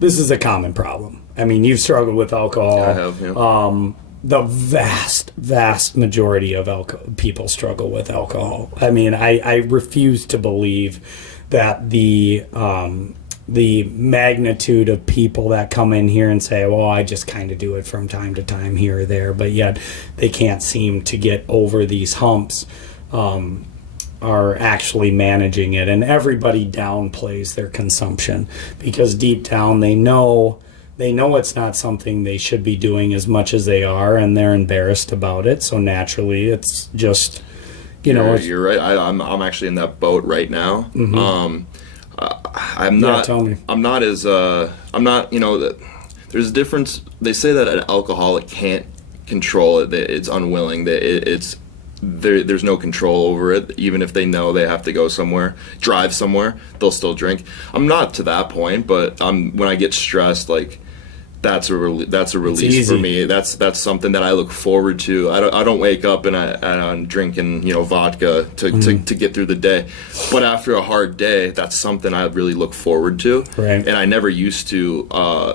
this is a common problem. I mean, you've struggled with alcohol. I have, yeah. The vast majority of people struggle with alcohol. I mean, I refuse to believe that the magnitude of people that come in here and say, well, I just kind of do it from time to time here or there, but yet they can't seem to get over these humps, are actually managing it. And everybody downplays their consumption because deep down they know it's not something they should be doing as much as they are, and they're embarrassed about it. So naturally it's just, You're right. I'm actually in that boat right now. Mm-hmm. I'm not. Yeah, tell me. I'm not as. I'm not. There's a difference. They say that an alcoholic can't control it. That it's unwilling. That it's there's no control over it. Even if they know they have to go somewhere, drive somewhere, they'll still drink. I'm not to that point, but when I get stressed, like. That's a release for me. That's something that I look forward to. I don't wake up and I'm drinking vodka to get through the day. But after a hard day, that's something I really look forward to. Right. And I never used to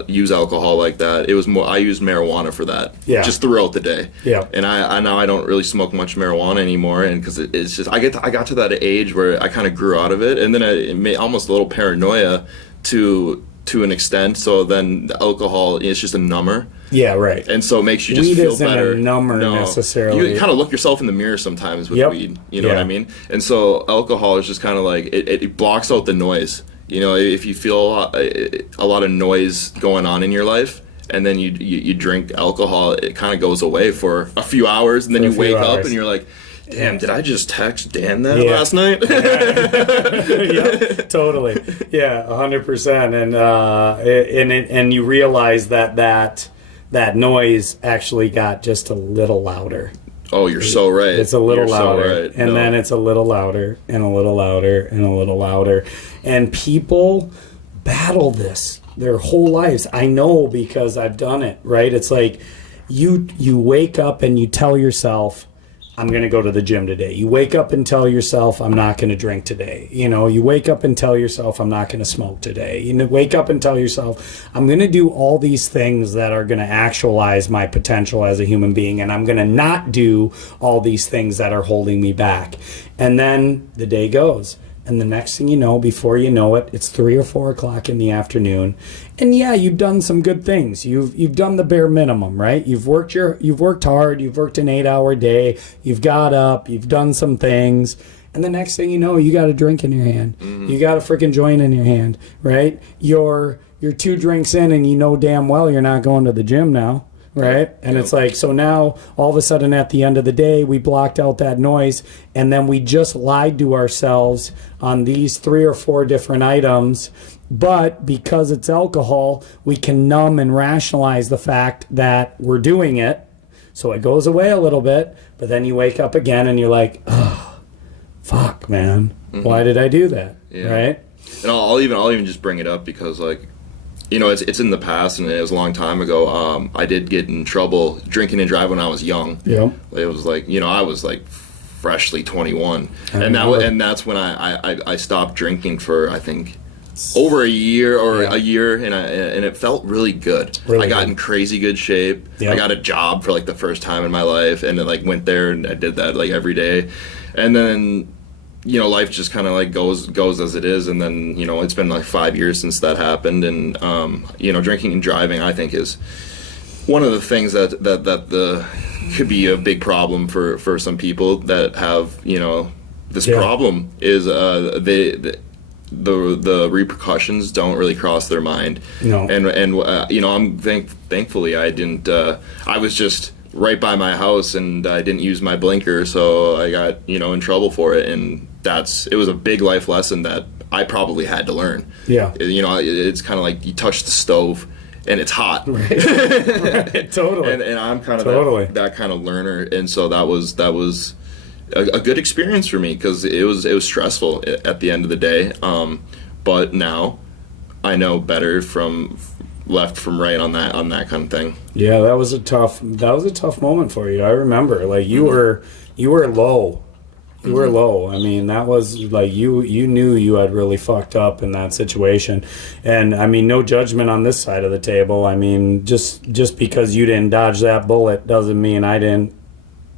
use alcohol like that. It was more I used marijuana for that. Yeah. Just throughout the day. Yeah. And I now I don't really smoke much marijuana anymore, and because it's just I got to that age where I kind of grew out of it, and then it made almost a little paranoia to an extent. So then the alcohol is just a number. Yeah, right. And so it makes you just Weed feel isn't better. a number necessarily. You kind of look yourself in the mirror sometimes with Yep. weed. You know what Yeah. I mean? And so alcohol is just kind of like it blocks out the noise. If you feel a lot of noise going on in your life, and then you drink alcohol, it kind of goes away for a few hours, and then For you a few wake up hours. and you're like, damn, did I just text Dan that Yeah. last night? Yep, totally. Yeah, 100%. And you realize that noise actually got just a little louder. Oh, you're so right. It's a little You're louder, so right. and then it's a little louder, and a little louder, and a little louder. And people battle this their whole lives. I know because I've done it, right? It's like you wake up and you tell yourself, I'm going to go to the gym today. You wake up and tell yourself, I'm not going to drink today. You know, you wake up and tell yourself, I'm not going to smoke today. You wake up and tell yourself, I'm going to do all these things that are going to actualize my potential as a human being, and I'm going to not do all these things that are holding me back. And then the day goes. And the next thing you know, before you know it, it's 3 or 4 o'clock in the afternoon. And yeah, you've done some good things. You've done the bare minimum, right? You've worked hard. You've worked an 8-hour day. You've got up. You've done some things. And the next thing you know, you got a drink in your hand. Mm-hmm. You got a freaking joint in your hand, right? You're 2 drinks in, and you know damn well you're not going to the gym now. Right? And it's like, so now all of a sudden at the end of the day, we blocked out that noise, and then we just lied to ourselves on these 3 or 4 different items. But because it's alcohol, we can numb and rationalize the fact that we're doing it. So it goes away a little bit, but then you wake up again and you're like, oh, fuck, man. Mm-hmm. Why did I do that? Yeah. Right? And I'll even just bring it up because, like, you know, it's in the past, and it was a long time ago. I did get in trouble drinking and driving when I was young. Yeah. It was like, you know, I was like freshly 21, and that's when I stopped drinking for, I think, over a year and it felt really good. I got in crazy good shape. Yep. I got a job for like the first time in my life, and then like went there and I did that like every day, and then, you know, life just kind of like goes as it is, and then, you know, it's been like 5 years since that happened, and you know, drinking and driving, I think, is one of the things that could be a big problem for some people that have, you know, this problem is the repercussions don't really cross their mind. No. And you know, thankfully I didn't. I was just right by my house, and I didn't use my blinker, so I got, you know, in trouble for it, and it was a big life lesson that I probably had to learn. Yeah. You know, it's kind of like you touch the stove and it's hot. Right. Right. Totally. And I'm kind of that kind of learner, and so that was a good experience for me, because it was stressful at the end of the day. But now I know better from left from right on that kind of thing. Yeah, that was a tough moment for you. I remember, like, you were low. You were low. I mean, that was like you knew you had really fucked up in that situation. And I mean, no judgment on this side of the table. I mean, just because you didn't dodge that bullet doesn't mean I didn't.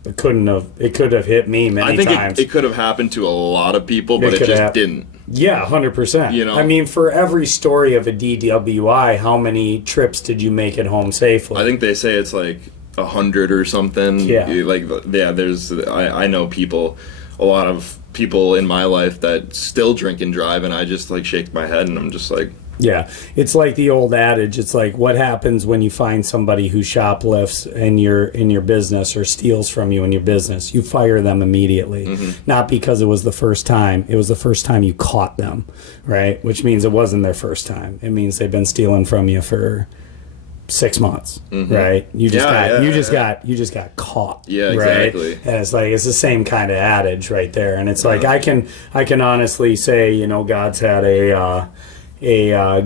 It could have hit me many times. I think it could have happened to a lot of people, but it just didn't. Yeah, 100%. You know, I mean, for every story of a DWI, how many trips did you make it home safely? I think they say it's like 100 or something. Yeah. I know a lot of people in my life that still drink and drive, and I just like shake my head and I'm just like, yeah, it's like the old adage. It's like, what happens when you find somebody who shoplifts in your business or steals from you in your business? You fire them immediately. Mm-hmm. Not because it was the first time. It was the first time you caught them, right? Which means it wasn't their first time. It means they've been stealing from you for 6 months, mm-hmm. right? You just got caught. Yeah, exactly. Right? And it's like, it's the same kind of adage right there. And it's like, I can honestly say, you know, God's had a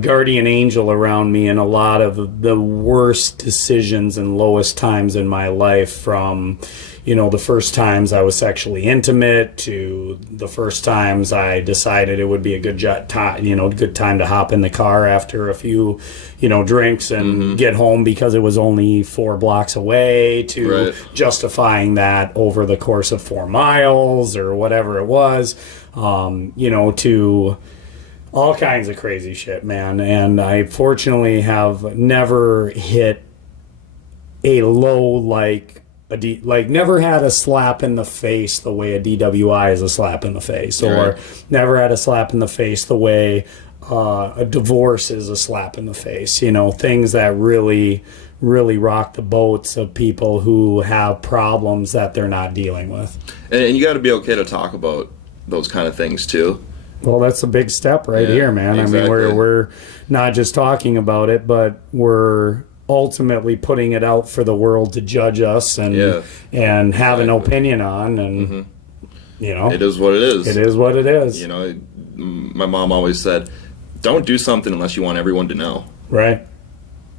guardian angel around me in a lot of the worst decisions and lowest times in my life, from, you know, the first times I was sexually intimate to the first times I decided it would be a good time to hop in the car after a few, you know, drinks and mm-hmm. get home because it was only 4 blocks away, to justifying that over the course of 4 miles or whatever it was, you know, to all kinds of crazy shit, man. And I fortunately have never hit a low never had a slap in the face the way a DWI is a slap in the face, or never had a slap in the face the way a divorce is a slap in the face. You know, things that really, really rock the boats of people who have problems that they're not dealing with. And you got to be okay to talk about those kind of things too. Well, that's a big step right here, man. Exactly. I mean, we're not just talking about it, but we're ultimately putting it out for the world to judge us and have an opinion on. And you know, it is what it is. It is what it is. You know, my mom always said, "Don't do something unless you want everyone to know." Right.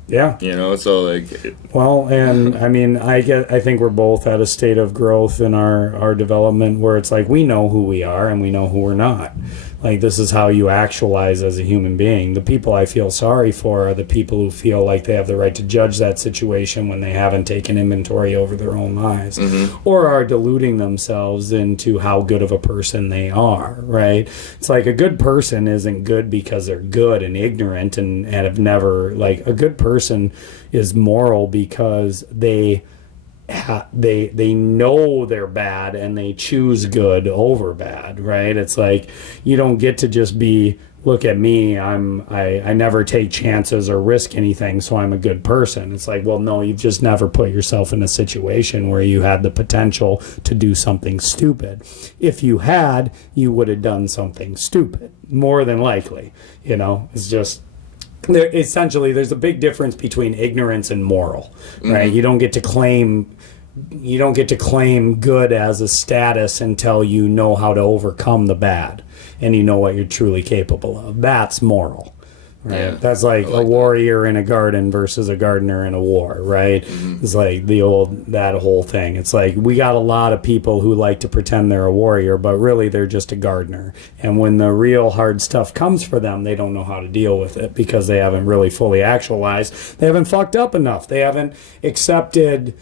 Yeah. You know, so like. Well, and I mean, I think we're both at a state of growth in our development where it's like we know who we are and we know who we're not. Like, this is how you actualize as a human being. The people I feel sorry for are the people who feel like they have the right to judge that situation when they haven't taken inventory over their own lives, or are deluding themselves into how good of a person they are, right? It's like a good person isn't good because they're good and ignorant and have never, like, a good person is moral because they know they're bad and they choose good over bad, right? It's like you don't get to just be, look at me, I never take chances or risk anything, so I'm a good person. It's like, well, no, you've just never put yourself in a situation where you had the potential to do something stupid. If you had, you would have done something stupid, more than likely. You know, it's just essentially there's a big difference between ignorance and moral, right? You don't get to claim good as a status until you know how to overcome the bad and you know what you're truly capable of. That's moral, right? Yeah, that's like a warrior in a garden versus a gardener in a war, right? It's like that whole thing. It's like we got a lot of people who like to pretend they're a warrior, but really they're just a gardener. And when the real hard stuff comes for them, they don't know how to deal with it because they haven't really fully actualized. They haven't fucked up enough. They haven't accepted,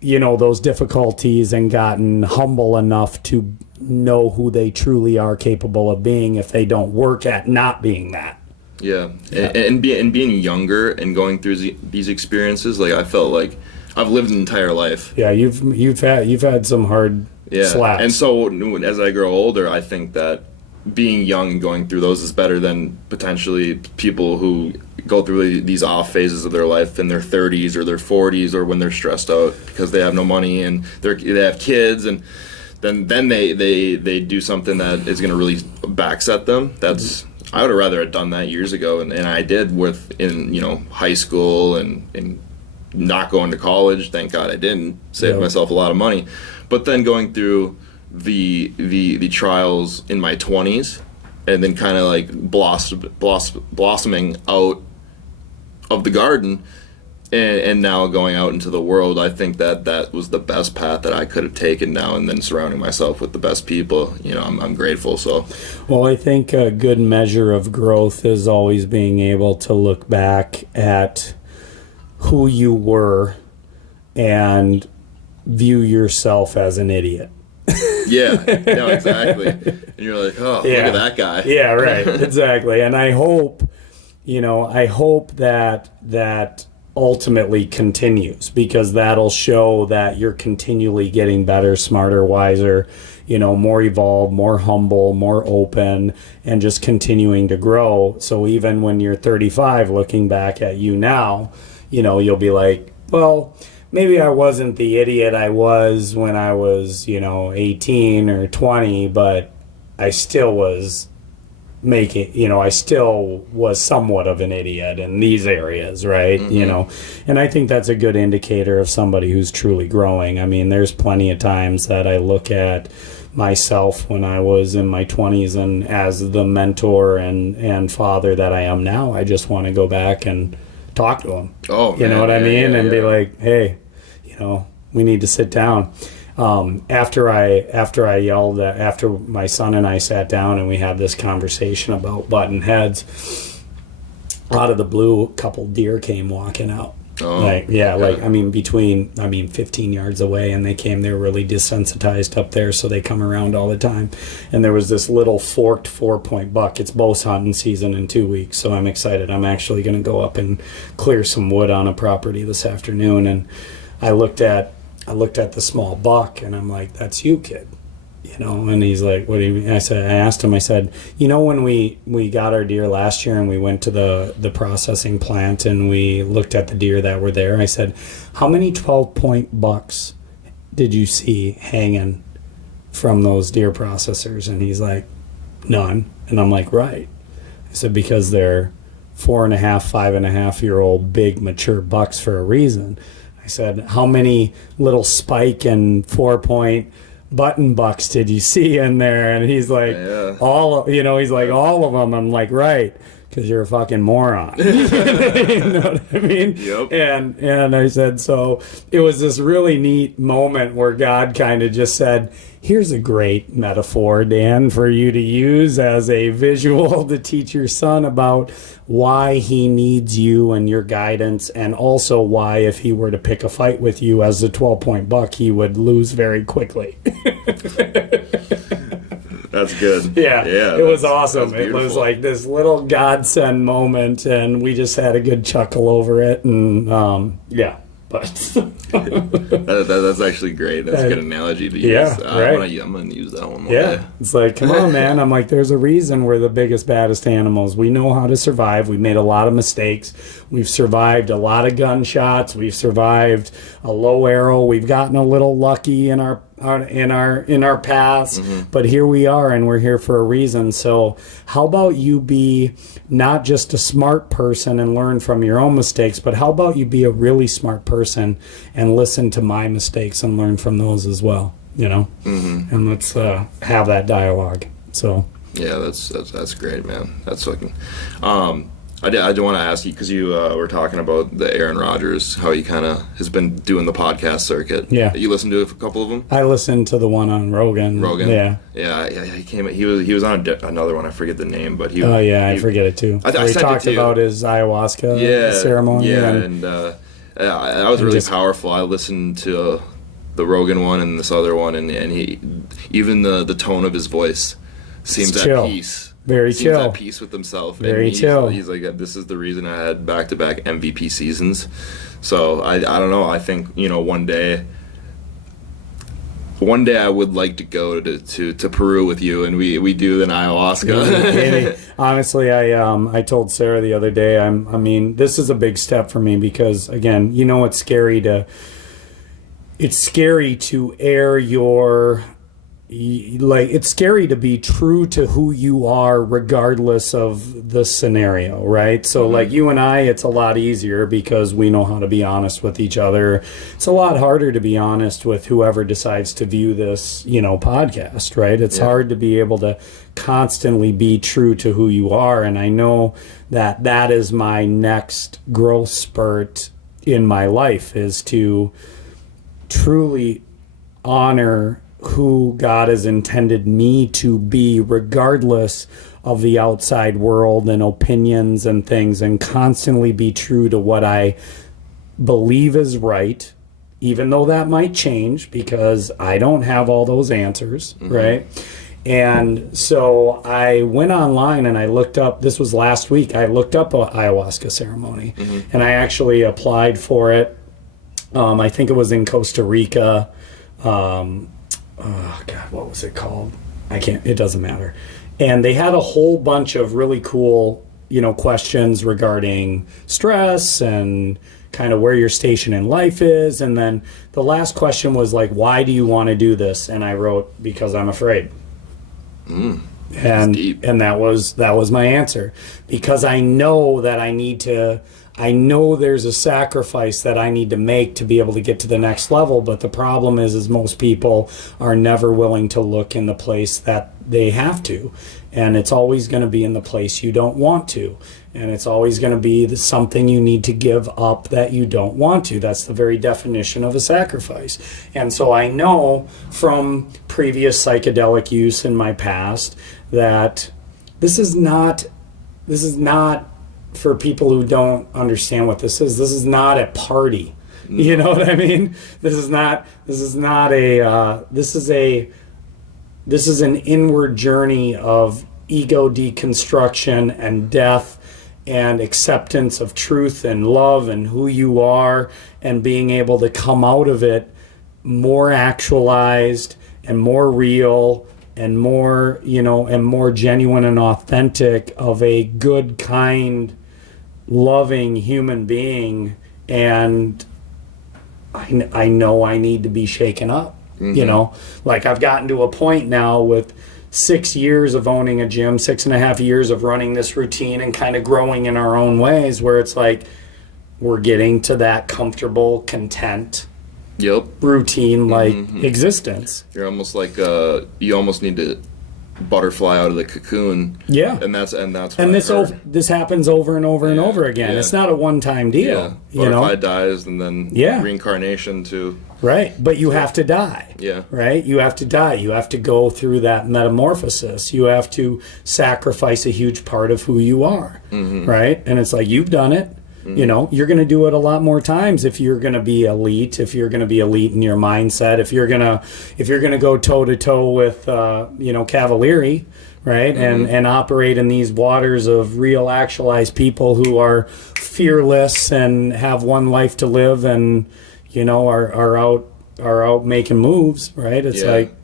you know, those difficulties and gotten humble enough to know who they truly are capable of being if they don't work at not being that. Yeah. And being younger and going through these experiences, like I felt like I've lived an entire life. Yeah, you've had some hard slaps. And so as I grow older, I think that being young and going through those is better than potentially people who go through these off phases of their life in their 30s or their 40s or when they're stressed out because they have no money and they have kids and then they do something that is going to really backset them. I would have rather have done that years ago, and I did in high school and not going to college. Thank God I didn't. Saved myself a lot of money. But then going through the trials in my 20s and then kind of like blossoming out of the garden and now going out into the world, I think that was the best path that I could have taken now, and then surrounding myself with the best people, I'm grateful. So, well, I think a good measure of growth is always being able to look back at who you were and view yourself as an idiot. Yeah, no, exactly. And you're like, oh, look at that guy. Yeah, right, exactly. And I hope that ultimately continues, because that'll show that you're continually getting better, smarter, wiser, more evolved, more humble, more open, and just continuing to grow. So even when you're 35, looking back at you now, you'll be like, well, maybe I wasn't the idiot I was when I was, 18 or 20, but I still was I still was somewhat of an idiot in these areas, right? And I think that's a good indicator of somebody who's truly growing. I mean, there's plenty of times that I look at myself when I was in my 20s, and as the mentor and father that I am now, I just want to go back and talk to him. Oh, you know what I mean? And be like, hey, we need to sit down. After my son and I sat down and we had this conversation about button heads, out of the blue, a couple deer came walking out. Oh, 15 yards away, and they were really desensitized up there, so they come around all the time. And there was this little forked 4-point buck. It's bow hunting season in 2 weeks, so I'm excited. I'm actually going to go up and clear some wood on a property this afternoon, and I looked at the small buck, and I'm like, that's you, kid. And he's like, what do you mean? I asked him, I said, when we got our deer last year and we went to the processing plant and we looked at the deer that were there, I said, how many 12-point bucks did you see hanging from those deer processors? And he's like, none. And I'm like, right. I said, because they're 4.5, 5.5-year-old big mature bucks for a reason. I said, how many little spike and 4-point button bucks did you see in there? And he's like, all of them. I'm like, right, because you're a fucking moron. You know what I mean? Yep. And I said, so it was this really neat moment where God kind of just said, here's a great metaphor, Dan, for you to use as a visual to teach your son about why he needs you and your guidance, and also why if he were to pick a fight with you as a 12-point buck, he would lose very quickly. That's good. Yeah, it was awesome. It was beautiful. like this little godsend moment, and we just had a good chuckle over it, and but that's actually great. That's a good analogy to use. Yeah, right. I'm gonna use that one. Yeah, it's like, come on, man. I'm like, there's a reason we're the biggest, baddest animals. We know how to survive. We made a lot of mistakes. We've survived a lot of gunshots. We've survived a low arrow. We've gotten a little lucky in our paths, but here we are, and we're here for a reason. So how about you be not just a smart person and learn from your own mistakes, but how about you be a really smart person and listen to my mistakes and learn from those as well, and let's have that dialogue. So yeah, that's great, man. That's fucking I do want to ask you, because you were talking about the Aaron Rodgers, how he kind of has been doing the podcast circuit. Yeah. You listened to a couple of them? I listened to the one on Rogan. Yeah. He was on another one. I forget the name, but he. Oh yeah, I forget it too. I he talked about his ayahuasca ceremony. Yeah, and that was really powerful. I listened to the Rogan one and this other one, and he, even the tone of his voice seems at chill. peace. Very seems chill. at peace with himself. Very chill. He's like, this is the reason I had back-to-back MVP seasons. So I don't know. I think one day I would like to go to Peru with you, and we do an ayahuasca. Honestly, I told Sarah the other day. I mean, this is a big step for me because, again, it's scary to air your. It's scary to be true to who you are regardless of the scenario, right? So like you and I, it's a lot easier because we know how to be honest with each other. It's a lot harder to be honest with whoever decides to view this, podcast, right? It's hard to be able to constantly be true to who you are. And I know that is my next growth spurt in my life, is to truly honor who God has intended me to be, regardless of the outside world and opinions and things, and constantly be true to what I believe is right, even though that might change because I don't have all those answers, right? And so I went online and I looked up, this was last week, I looked up an ayahuasca ceremony, and I actually applied for it. I think it was in Costa Rica. Oh God, what was it called? It doesn't matter. And they had a whole bunch of really cool, questions regarding stress and kind of where your station in life is. And then the last question was like, why do you want to do this? And I wrote, because I'm afraid. And that was my answer, because I know that I know there's a sacrifice that I need to make to be able to get to the next level. But the problem is most people are never willing to look in the place that they have to. And it's always going to be in the place you don't want to. And it's always going to be something you need to give up that you don't want to. That's the very definition of a sacrifice. And so I know from previous psychedelic use in my past that this is not for people who don't understand what this is not a party. No. You know what I mean? This is an inward journey of ego deconstruction and death and acceptance of truth and love and who you are, and being able to come out of it more actualized and more real and more, and more genuine and authentic of a good, kind, loving human being. And I know I need to be shaken up. Like I've gotten to a point now with 6 years of owning a gym, 6.5 years of running this routine and kind of growing in our own ways, where it's like we're getting to that comfortable, content, routine like existence. You're almost like you almost need to butterfly out of the cocoon. Yeah. And this happens over and over and over again. It's not a one-time deal. Butterfly dies and then reincarnation too. Right, but you have to die. Yeah. Right? You have to die. You have to go through that metamorphosis. You have to sacrifice a huge part of who you are. Right? And it's like, you've done it. You're going to do it a lot more times if you're going to be elite, if you're going to be elite in your mindset, if you're going to go toe to toe with, Cavalieri, right? And operate in these waters of real actualized people who are fearless and have one life to live and, are out making moves, right? It's like,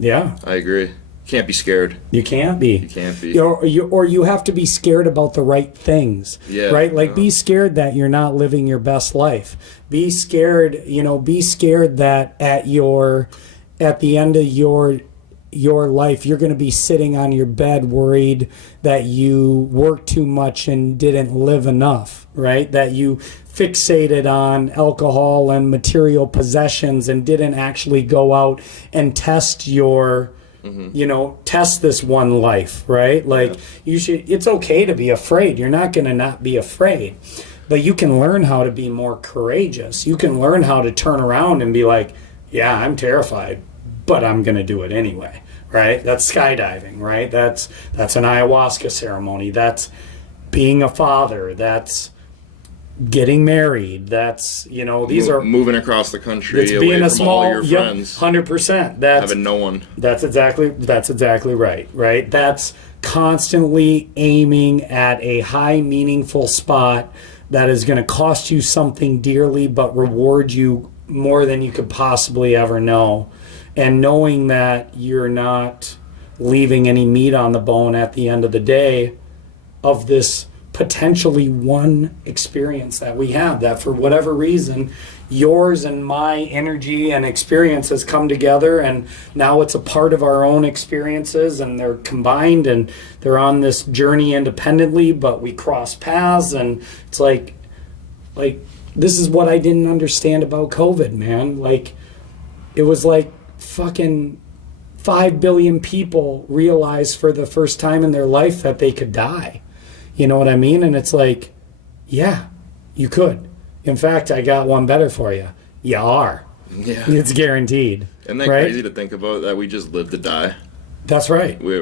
I agree. Can't be scared. You can't be. You can't be. Or you have to be scared about the right things. Yeah. Right? Like be scared that you're not living your best life. Be scared, that at the end of your life, you're going to be sitting on your bed worried that you worked too much and didn't live enough, right? That you fixated on alcohol and material possessions and didn't actually go out and test your test this one life, right? Like it's okay to be afraid. You're not going to not be afraid, but you can learn how to be more courageous. You can learn how to turn around and be like, yeah, I'm terrified, but I'm going to do it anyway, right? That's skydiving, right? That's an ayahuasca ceremony. That's being a father. That's getting married. That's these are moving across the country. It's away being a from small, all your friends. 100%. That's having no one. That's exactly right. Right. That's constantly aiming at a high, meaningful spot that is going to cost you something dearly, but reward you more than you could possibly ever know, and knowing that you're not leaving any meat on the bone at the end of the day of this potentially one experience that we have, that for whatever reason yours and my energy and experience has come together, and now it's a part of our own experiences, and they're combined and they're on this journey independently, but we cross paths. And it's like this is what I didn't understand about COVID, man. Like it was like fucking 5 billion people realized for the first time in their life that they could die. You know what I mean? And it's like, yeah, you could. In fact, I got one better for you. You are. Yeah. It's guaranteed. Isn't that right? crazy to think about, that we just live to die? That's right. We're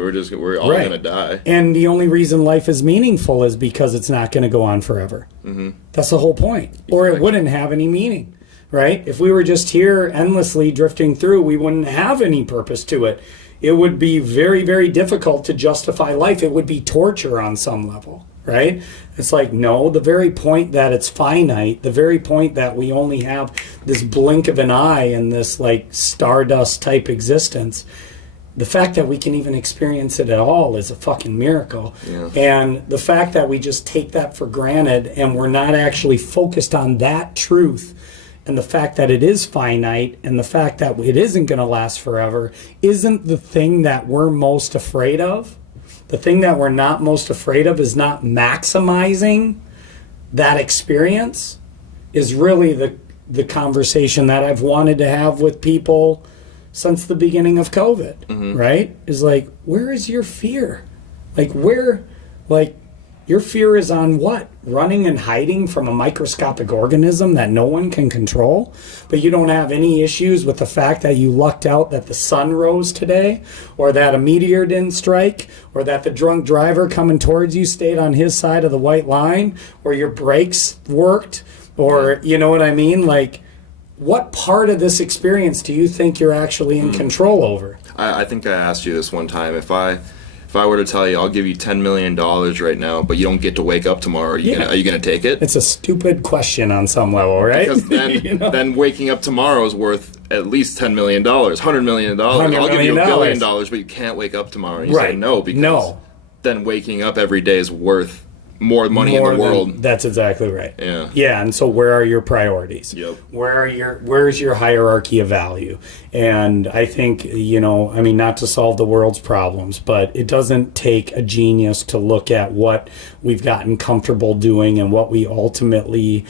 all right. going to die. And the only reason life is meaningful is because it's not going to go on forever. That's the whole point. Exactly. Or it wouldn't have any meaning, right? If we were just here endlessly drifting through, we wouldn't have any purpose to it. It would be very, very difficult to justify life. It would be torture on some level, right? It's like, no, the very point that it's finite, the very point that we only have this blink of an eye in this like stardust type existence, the fact that we can even experience it at all is a fucking miracle. Yeah. And the fact that we just take that for granted and we're not actually focused on that truth, and the fact that it is finite, and the fact that it isn't going to last forever, isn't the thing that we're most afraid of. The thing that we're not most afraid of is not maximizing that experience, is really the conversation that I've wanted to have with people since the beginning of COVID, right? Is like, where is your fear? Your fear is on what? Running and hiding from a microscopic organism that no one can control? But you don't have any issues with the fact that you lucked out that the sun rose today, or that a meteor didn't strike, or that the drunk driver coming towards you stayed on his side of the white line, or your brakes worked, or you know what I mean? Like, what part of this experience do you think you're actually in control over? I think I asked you this one time. If if I were to tell you, I'll give you $10 million right now, but you don't get to wake up tomorrow, are you gonna take it? It's a stupid question on some level, right? Because then, then waking up tomorrow is worth at least $10 million, $100 million. I'll give you $1 billion, but you can't wake up tomorrow. And you say no, because then waking up every day is worth more money in the world. That's exactly right. Yeah. Yeah, and so where are your priorities? Yep. Where's your hierarchy of value? And I think, not to solve the world's problems, but it doesn't take a genius to look at what we've gotten comfortable doing and what we ultimately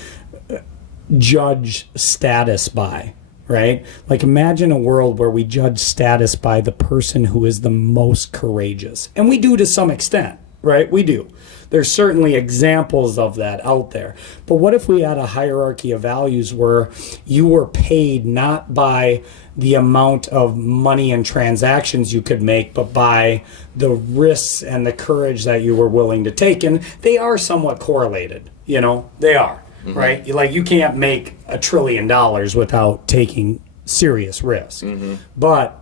judge status by. Right? Like, imagine a world where we judge status by the person who is the most courageous. And we do to some extent, right? We do. There's certainly examples of that out there. But what if we had a hierarchy of values where you were paid not by the amount of money and transactions you could make, but by the risks and the courage that you were willing to take? And they are somewhat correlated, they are, right? Like, you can't make $1 trillion without taking serious risk. But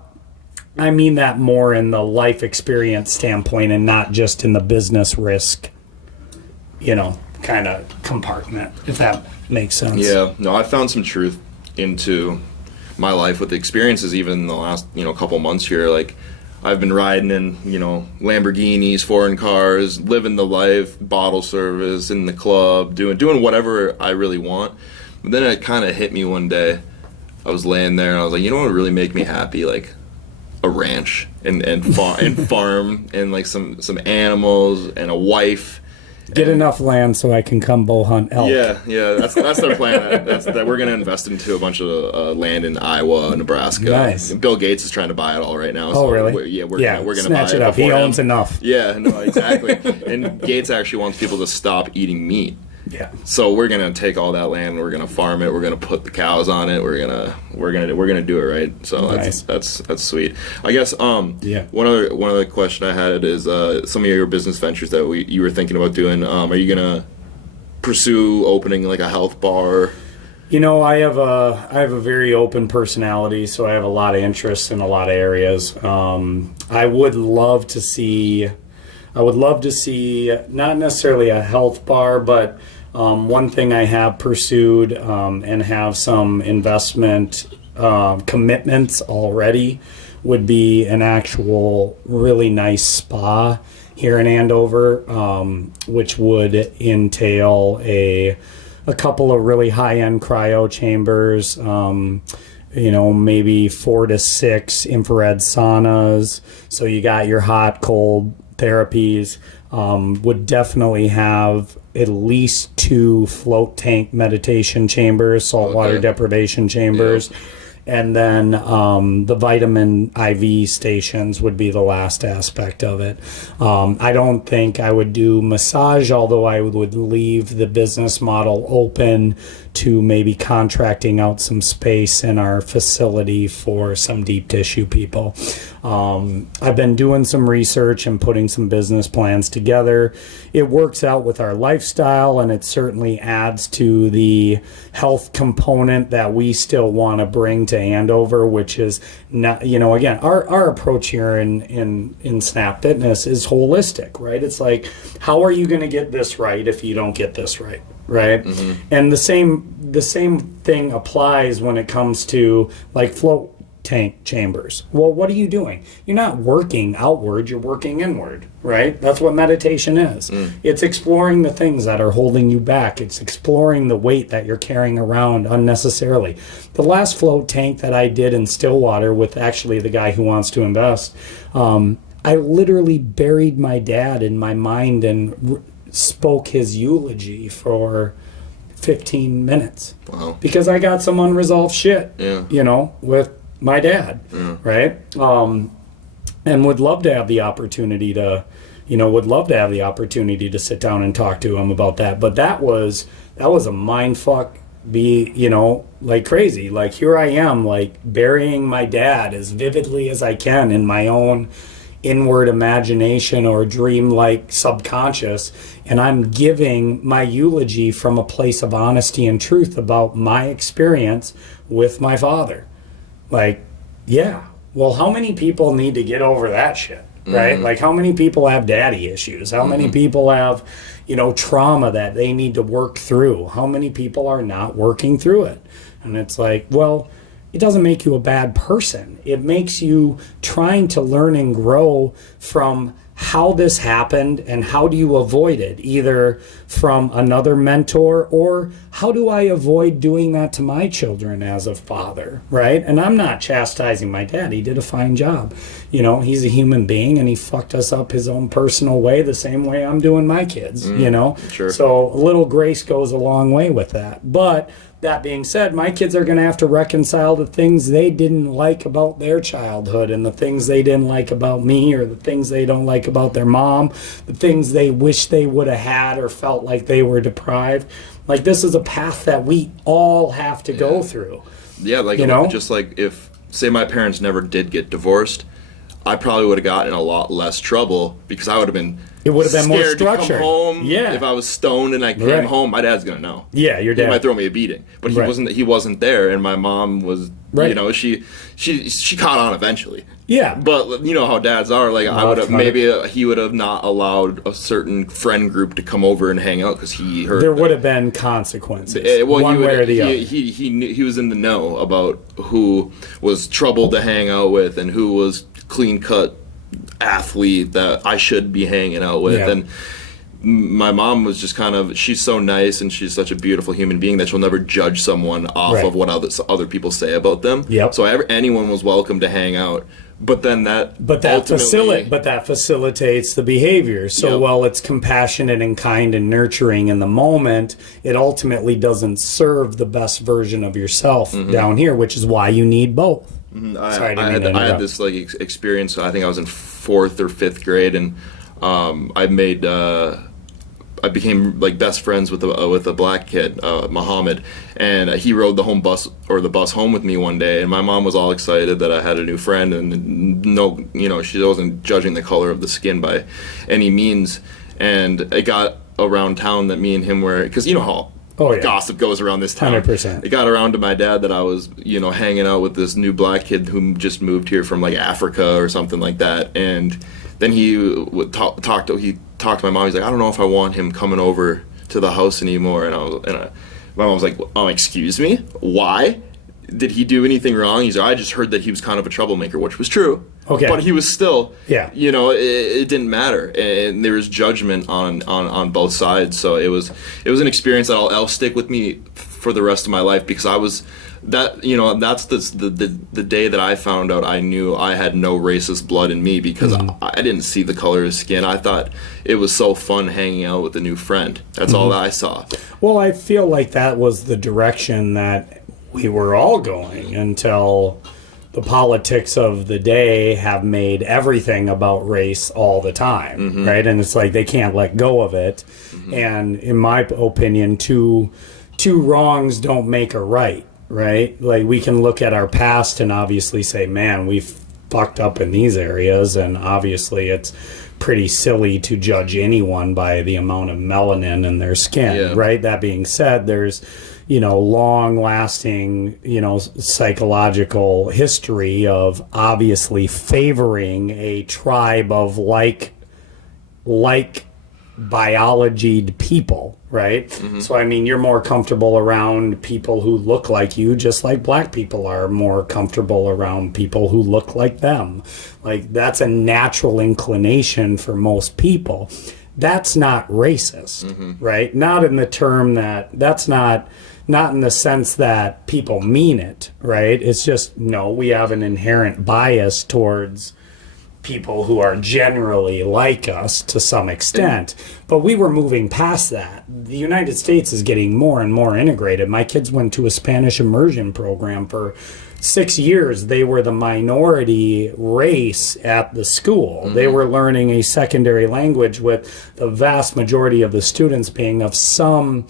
I mean that more in the life experience standpoint and not just in the business risk, kind of compartment, if that makes sense. Yeah. No, I found some truth into my life with the experiences even in the last, couple months here. Like, I've been riding in, Lamborghinis, foreign cars, living the life, bottle service, in the club, doing whatever I really want. But then it kind of hit me one day. I was laying there and I was like, what would really make me happy? Like, a ranch and farm and like some animals and a wife. Get enough land so I can come bow hunt elk. Yeah, that's their plan. That we're going to invest into a bunch of land in Iowa, Nebraska. Nice. Bill Gates is trying to buy it all right now. Oh, really? We're going to snatch buy it up. He owns enough. Yeah, no, exactly. And Gates actually wants people to stop eating meat. Yeah. So we're gonna take all that land and we're gonna farm it. We're gonna put the cows on it. We're gonna do it right. So nice. that's sweet. I guess one other question I had is some of your business ventures that you were thinking about doing. Are you gonna pursue opening like a health bar? I have a very open personality, so I have a lot of interests in a lot of areas. I would love to see not necessarily a health bar, but one thing I have pursued and have some investment commitments already would be an actual really nice spa here in Andover, which would entail a couple of really high-end cryo chambers, maybe 4 to 6 infrared saunas. So you got your hot, cold therapies. Would definitely have at least 2 float tank meditation chambers, saltwater deprivation chambers. Yeah. And then the vitamin IV stations would be the last aspect of it. I don't think I would do massage, although I would leave the business model open to maybe contracting out some space in our facility for some deep tissue people. I've been doing some research and putting some business plans together. It works out with our lifestyle, and it certainly adds to the health component that we still want to bring to Andover, which is not, again, our approach here in Snap Fitness is holistic, right? It's like, how are you going to get this right if you don't get this right? Right? Mm-hmm. And the same thing applies when it comes to like float tank chambers. Well, what are you doing? You're not working outward, you're working inward, right? That's what meditation is. It's exploring the things that are holding you back. It's exploring the weight that you're carrying around unnecessarily. The last float tank that I did in Stillwater with actually the guy who wants to invest, I literally buried my dad in my mind and spoke his eulogy for 15 minutes. Wow. Because I got some unresolved shit, with my dad, right? And would love to have the opportunity to, sit down and talk to him about that. But that was a mind fuck, like crazy. Like, here I am, like burying my dad as vividly as I can in my own inward imagination or dream-like subconscious, and I'm giving my eulogy from a place of honesty and truth about my experience with my father. Like, yeah, well, how many people need to get over that shit, right? Like, how many people have daddy issues? How many people have, trauma that they need to work through? How many people are not working through it? And it's like, well, it doesn't make you a bad person. It makes you trying to learn and grow from how this happened and how do you avoid it, either from another mentor or how do I avoid doing that to my children as a father, right? And I'm not chastising my dad. He did a fine job. He's a human being and he fucked us up his own personal way the same way I'm doing my kids, Sure. So a little grace goes a long way with that. But that being said, my kids are going to have to reconcile the things they didn't like about their childhood and the things they didn't like about me or the things they don't like about their mom, the things they wish they would have had or felt like they were deprived. Like, this is a path that we all have to go through. Yeah, like, just like if, say my parents never did get divorced, I probably would have gotten in a lot less trouble because I would have been It would have been more scared to come structured. home. Yeah. If I was stoned and I came home, my dad's gonna know. Yeah, your He dad. might throw me a beating, but he wasn't there, and my mom was. Right. She caught on eventually. Yeah. But you know how dads are. Like, I would have he would have not allowed a certain friend group to come over and hang out because he heard There would have been consequences, well, one way or the other. he knew, he was in the know about who was trouble to hang out with and who was clean cut athlete that I should be hanging out with. Yeah. And my mom was just she's so nice and she's such a beautiful human being that she'll never judge someone off of what other people say about them. Yep. So anyone was welcome to hang out. But then that facilitates the behavior. So while it's compassionate and kind and nurturing in the moment, it ultimately doesn't serve the best version of yourself down here, which is why you need both. I had this experience. I think I was in 4th or 5th grade, and I became best friends with a black kid, Muhammad, and he rode the bus home with me one day, and my mom was all excited that I had a new friend, and she wasn't judging the color of the skin by any means, and it got around town that me and him were, because how gossip goes around this town. 100%. It got around to my dad that I was, hanging out with this new black kid who just moved here from Africa or something like that, and then he would talk to my mom. He's like, I don't know if I want him coming over to the house anymore. And my mom was like, excuse me? Why? Did he do anything wrong? He's like, I just heard that he was kind of a troublemaker, which was true. Okay. But he was still, yeah. It didn't matter. And there was judgment on both sides. So it was an experience that I'll stick with me for the rest of my life, because I was, that's the day that I found out I knew I had no racist blood in me, because I didn't see the color of skin. I thought it was so fun hanging out with a new friend. That's all that I saw. Well, I feel like that was the direction that we were all going until the politics of the day have made everything about race all the time, right? And it's like they can't let go of it. And in my opinion, two wrongs don't make a right. Right? Like, we can look at our past and obviously say, man, we've fucked up in these areas, and obviously it's pretty silly to judge anyone by the amount of melanin in their skin, right? That being said, there's, long-lasting, psychological history of obviously favoring a tribe of like biologied people, right? So, I mean, you're more comfortable around people who look like you, just like black people are more comfortable around people who look like them. Like, that's a natural inclination for most people. That's not racist, right? Not in the term that's not in the sense that people mean it, right? It's just, no, we have an inherent bias towards people who are generally like us to some extent, but we were moving past that. The United States is getting more and more integrated. My kids went to a Spanish immersion program for 6 years. They were the minority race at the school. They were learning a secondary language, with the vast majority of the students being of some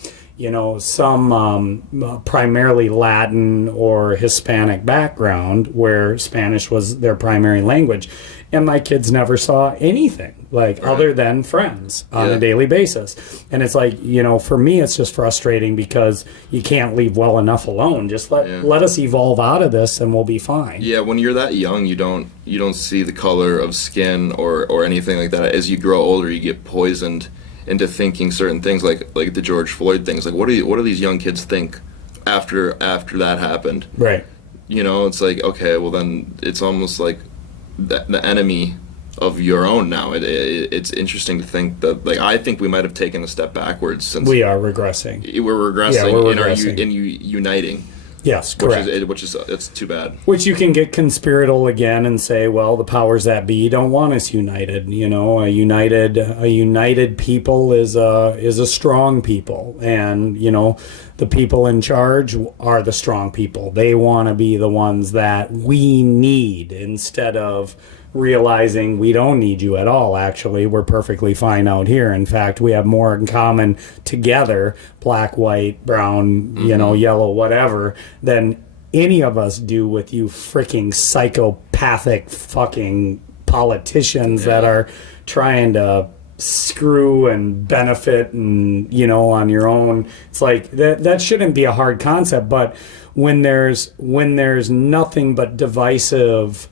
primarily Latin or Hispanic background, where Spanish was their primary language. and my kids never saw anything other than friends on a daily basis. And it's like, for me, it's just frustrating because you can't leave well enough alone. Just let us evolve out of this and we'll be fine. Yeah, when you're that young, you don't see the color of skin or anything like that. As you grow older, you get poisoned into thinking certain things, like the George Floyd things. Like, what do these young kids think after that happened? Right. It's like, okay, well then it's almost like the enemy of your own now. It's interesting to think that, I think we might have taken a step backwards since we are regressing. We're regressing, we're in regressing. Uniting. Yes, correct. Which is it's too bad. Which you can get conspiratorial again and say, well, the powers that be don't want us united. A united people is a strong people, and the people in charge are the strong people. They want to be the ones that we need, instead of realizing we don't need you at all. Actually, we're perfectly fine out here. In fact, we have more in common together, black, white, brown, yellow, whatever, than any of us do with you freaking psychopathic fucking politicians that are trying to screw and benefit and on your own. It's like that shouldn't be a hard concept, but when there's nothing but divisive,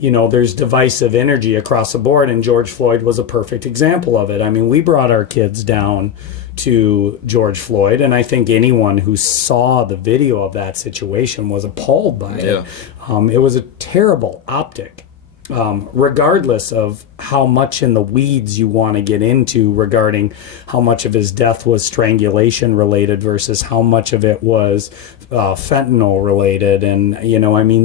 there's divisive energy across the board, and George Floyd was a perfect example of it. I mean, we brought our kids down to George Floyd, and I think anyone who saw the video of that situation was appalled by it. It was a terrible optic. Regardless of how much in the weeds you want to get into regarding how much of his death was strangulation related versus how much of it was fentanyl related. And,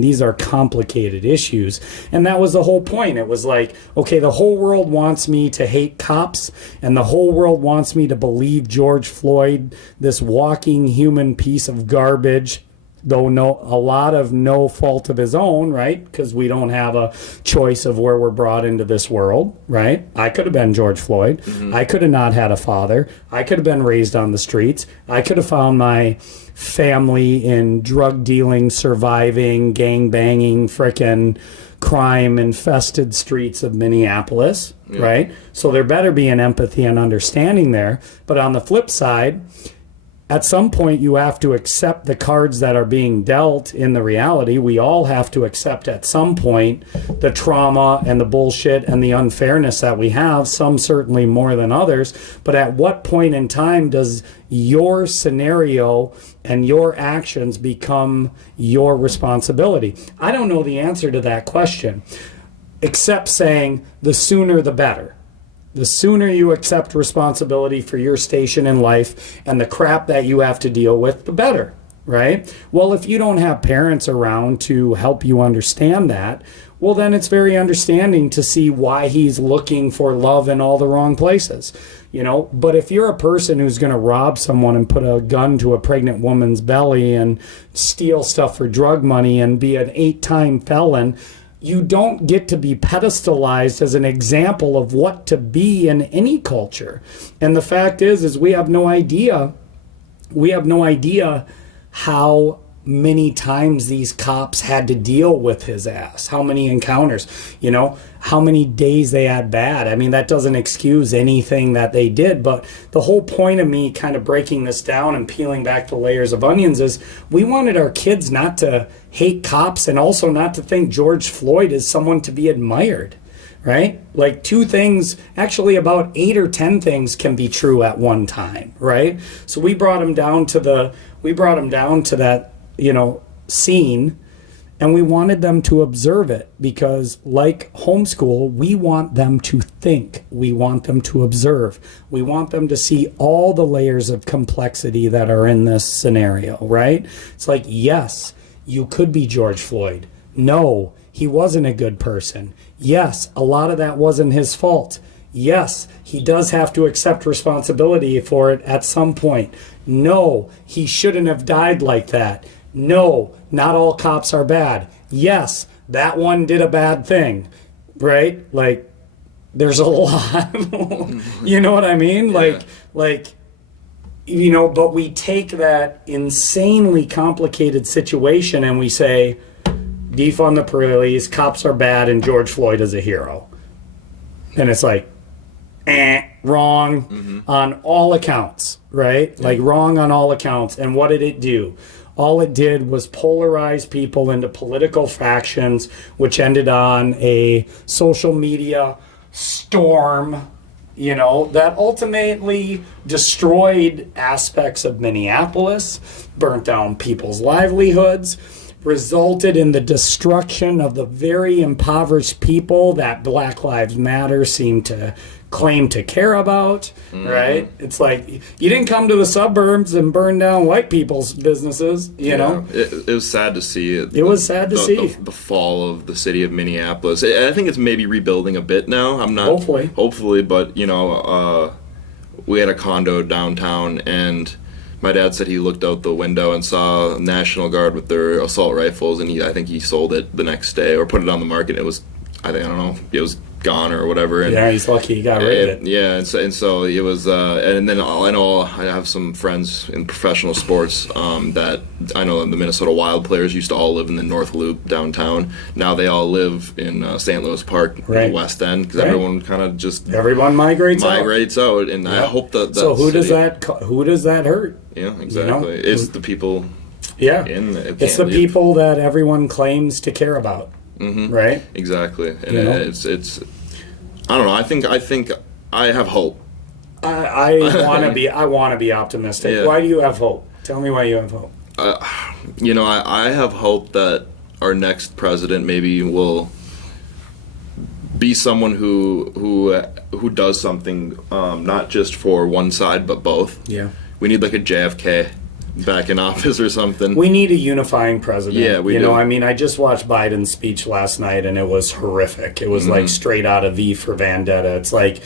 these are complicated issues. And that was the whole point. It was like, okay, the whole world wants me to hate cops, and the whole world wants me to believe George Floyd, this walking human piece of garbage, though a lot of no fault of his own, right? Because we don't have a choice of where we're brought into this world, right? I could have been George Floyd. Mm-hmm. I could have not had a father. I could have been raised on the streets. I could have found my family in drug dealing, surviving, gang banging, frickin' crime infested streets of Minneapolis, right? So there better be an empathy and understanding there. But on the flip side, at some point, you have to accept the cards that are being dealt in the reality. We all have to accept at some point the trauma and the bullshit and the unfairness that we have, some certainly more than others. But at what point in time does your scenario and your actions become your responsibility? I don't know the answer to that question, except saying the sooner the better. The sooner you accept responsibility for your station in life and the crap that you have to deal with, the better, right? Well, if you don't have parents around to help you understand that, well, then it's very understanding to see why he's looking for love in all the wrong places, But if you're a person who's going to rob someone and put a gun to a pregnant woman's belly and steal stuff for drug money and be an 8-time felon, you don't get to be pedestalized as an example of what to be in any culture. And the fact is we have no idea how many times these cops had to deal with his ass, how many encounters, how many days they had bad. I mean, that doesn't excuse anything that they did, but the whole point of me kind of breaking this down and peeling back the layers of onions is we wanted our kids not to hate cops and also not to think George Floyd is someone to be admired, right? Like two things, actually about 8 or 10 things can be true at one time, right? So we brought him down to that, scene, and we wanted them to observe it because, like homeschool, we want them to think. We want them to observe. We want them to see all the layers of complexity that are in this scenario, right? It's like, yes, you could be George Floyd. No, he wasn't a good person. Yes, a lot of that wasn't his fault. Yes, he does have to accept responsibility for it at some point. No, he shouldn't have died like that. No, not all cops are bad. Yes, that one did a bad thing, right? Like, there's a lot. You know what I mean? Yeah. But we take that insanely complicated situation and we say, defund the police, cops are bad, and George Floyd is a hero. And it's like, wrong on all accounts, right? Like, wrong on all accounts. And what did it do? All it did was polarize people into political factions, which ended on a social media storm, that ultimately destroyed aspects of Minneapolis, burnt down people's livelihoods, resulted in the destruction of the very impoverished people that Black Lives Matter seemed to claim to care about, right? It's like, you didn't come to the suburbs and burn down white people's businesses, you know? It was sad to see. It was sad to see. The fall of the city of Minneapolis. I think it's maybe rebuilding a bit now. I'm not... Hopefully, but, we had a condo downtown, and my dad said he looked out the window and saw National Guard with their assault rifles, and I think he sold it the next day, or put it on the market. It was, I don't know, it was gone or whatever. And yeah, he's lucky he got rid of it. Yeah, and so it was, and then I know I have some friends in professional sports that I know the Minnesota Wild players used to all live in the North Loop downtown. Now they all live in St. Louis Park, in the West End, because everyone kind of just migrates out, and I hope that. So who does that hurt? Yeah, exactly. It's the people. Yeah, it's the people that everyone claims to care about. Right? Exactly. And it's I don't know, I think I have hope. I want to be optimistic. Yeah. Why do you have hope? Tell me why you have hope. I have hope that our next president maybe will be someone who does something not just for one side but both. Yeah. We need like a JFK back in office or something. We need a unifying president. Yeah, we do. I mean, I just watched Biden's speech last night, and it was horrific. It was like straight out of V for Vendetta. It's like,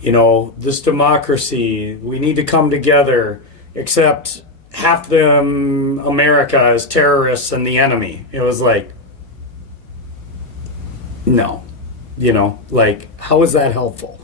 this democracy, we need to come together, except half the America is terrorists and the enemy. It was like, no. Like, how is that helpful?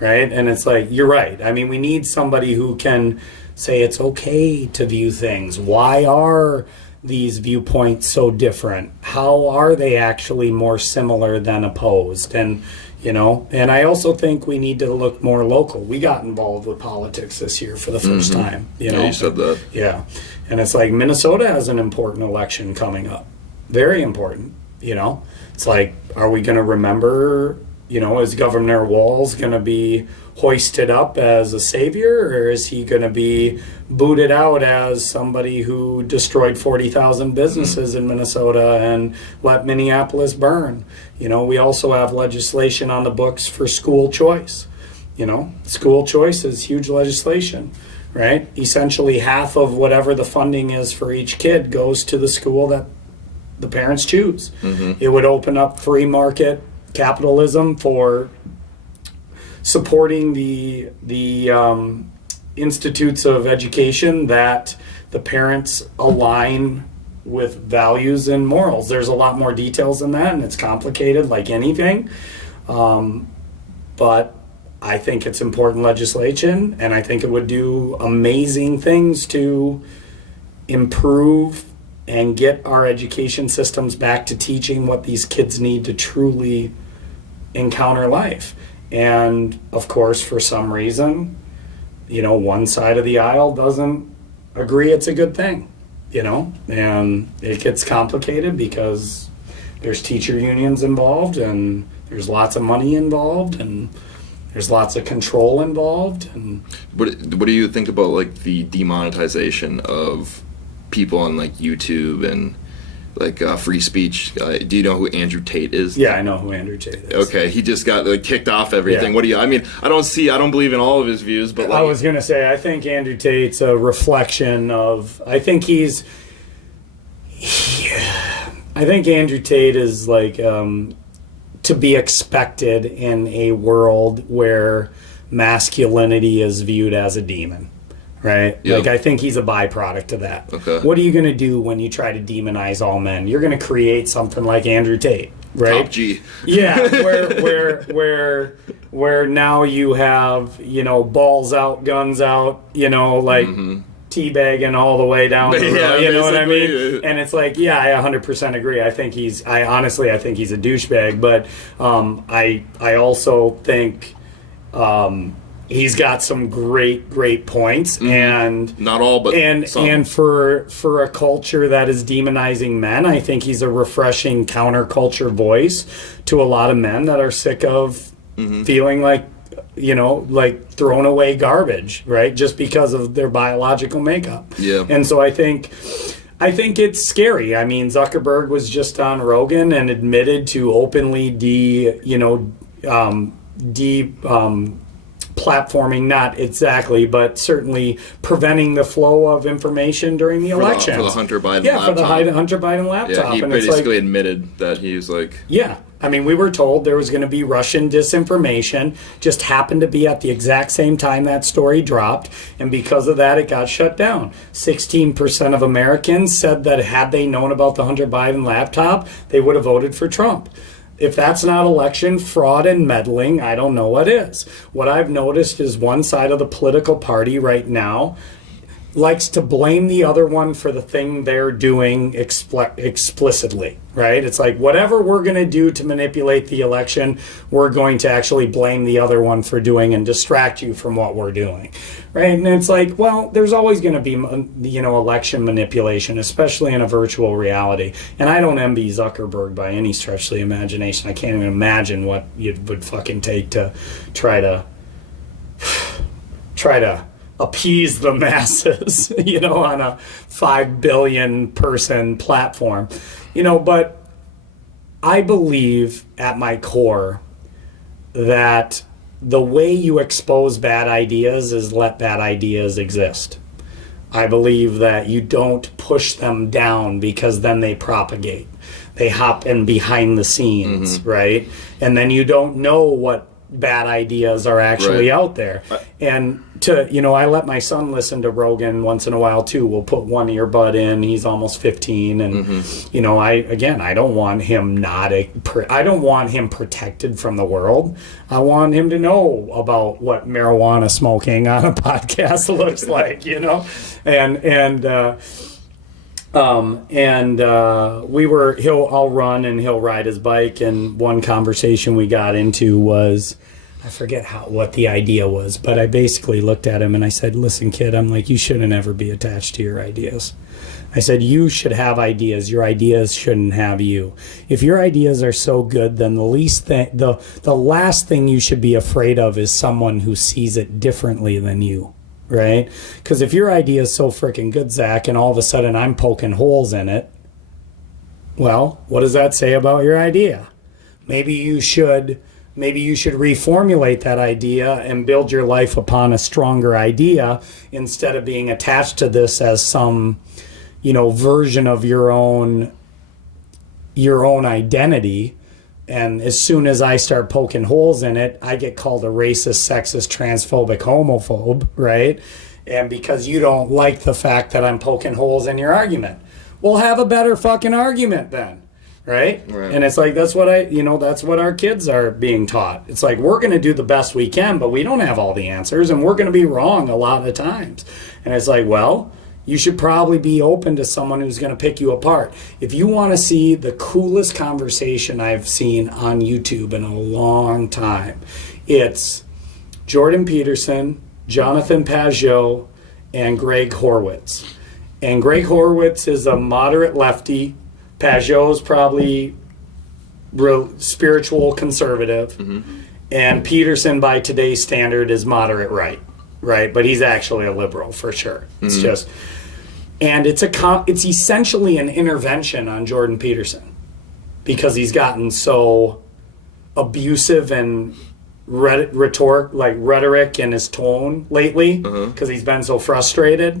Right? And it's like, you're right. I mean, we need somebody who can say it's okay to view things. Why are these viewpoints so different? How are they actually more similar than opposed? And, and I also think we need to look more local. We got involved with politics this year for the first time. Yeah, you said that. Yeah. And it's like Minnesota has an important election coming up. Very important, It's like, are we going to remember, is Governor Walz going to be hoisted up as a savior, or is he going to be booted out as somebody who destroyed 40,000 businesses in Minnesota and let Minneapolis burn? We also have legislation on the books for school choice. School choice is huge legislation, right? Essentially half of whatever the funding is for each kid goes to the school that the parents choose. It would open up free market capitalism for supporting the institutes of education that the parents align with values and morals. There's a lot more details than that, and it's complicated like anything. But I think it's important legislation, and I think it would do amazing things to improve and get our education systems back to teaching what these kids need to truly encounter life. And of course, for some reason, one side of the aisle doesn't agree it's a good thing, and it gets complicated because there's teacher unions involved, and there's lots of money involved, and there's lots of control involved. And what do you think about like the demonetization of people on like YouTube and like free speech? Do you know who Andrew Tate is? Yeah, I know who Andrew Tate is. Okay, he just got kicked off everything. Yeah. I don't believe in all of his views, but I was gonna say, I think Andrew Tate's a reflection of, I think Andrew Tate is like to be expected in a world where masculinity is viewed as a demon. Right? Yep. Like, I think he's a byproduct of that. Okay. What are you going to do when you try to demonize all men? You're going to create something like Andrew Tate, right? Top G. Yeah, where now you have, balls out, guns out, teabagging all the way down the road, Yeah, you know what I mean? basically. And it's like, yeah, I 100% agree. I think I think he's a douchebag, but I also think he's got some great points, and not all, but some. and for a culture that is demonizing men, I think he's a refreshing counterculture voice to a lot of men that are sick of feeling like, like thrown away garbage, right? Just because of their biological makeup. Yeah. And so I think it's scary. I mean, Zuckerberg was just on Rogan and admitted to openly platforming, not exactly, but certainly preventing the flow of information during the elections. For the Hunter Biden laptop. Yeah, for the Hunter Biden laptop. Yeah, he and basically admitted that he's like... Yeah. I mean, we were told there was going to be Russian disinformation, just happened to be at the exact same time that story dropped, and because of that, it got shut down. 16% of Americans said that had they known about the Hunter Biden laptop, they would have voted for Trump. If that's not election fraud and meddling, I don't know what is. What I've noticed is one side of the political party right now likes to blame the other one for the thing they're doing explicitly, right? It's like, whatever we're going to do to manipulate the election, we're going to actually blame the other one for doing and distract you from what we're doing, right? And it's like, well, there's always going to be, election manipulation, especially in a virtual reality. And I don't envy Zuckerberg by any stretch of the imagination. I can't even imagine what it would fucking take to try to appease the masses, on a 5 billion person platform. But I believe at my core that the way you expose bad ideas is let bad ideas exist. I believe that you don't push them down because then they propagate. They hop in behind the scenes, right? And then you don't know what bad ideas are actually out there. And I let my son listen to Rogan once in a while too. We'll put one earbud in. He's almost 15, and I don't want him I don't want him protected from the world. I want him to know about what marijuana smoking on a podcast looks like, I'll run and he'll ride his bike, and one conversation we got into was, I forget what the idea was, but I basically looked at him and I said, listen, kid, I'm like, you shouldn't ever be attached to your ideas. I said, you should have ideas. Your ideas shouldn't have you. If your ideas are so good, then the last thing you should be afraid of is someone who sees it differently than you. Right? Because if your idea is so freaking good, Zach, and all of a sudden I'm poking holes in it, well, what does that say about your idea? Maybe you should reformulate that idea and build your life upon a stronger idea instead of being attached to this as some, version of your own identity. And as soon as I start poking holes in it, I get called a racist, sexist, transphobic, homophobe, right? And because you don't like the fact that I'm poking holes in your argument. Well, have a better fucking argument then, right? And it's like, that's what that's what our kids are being taught. It's like, we're going to do the best we can, but we don't have all the answers, and we're going to be wrong a lot of times. And it's like, well, you should probably be open to someone who's going to pick you apart. If you want to see the coolest conversation I've seen on YouTube in a long time, it's Jordan Peterson, Jonathan Pajot, and Greg Horwitz. And Greg Horwitz is a moderate lefty. Pajot's probably spiritual conservative. And Peterson, by today's standard, is moderate right? But he's actually a liberal for sure. It's just... And it's essentially an intervention on Jordan Peterson because he's gotten so abusive and rhetoric in his tone lately because he's been so frustrated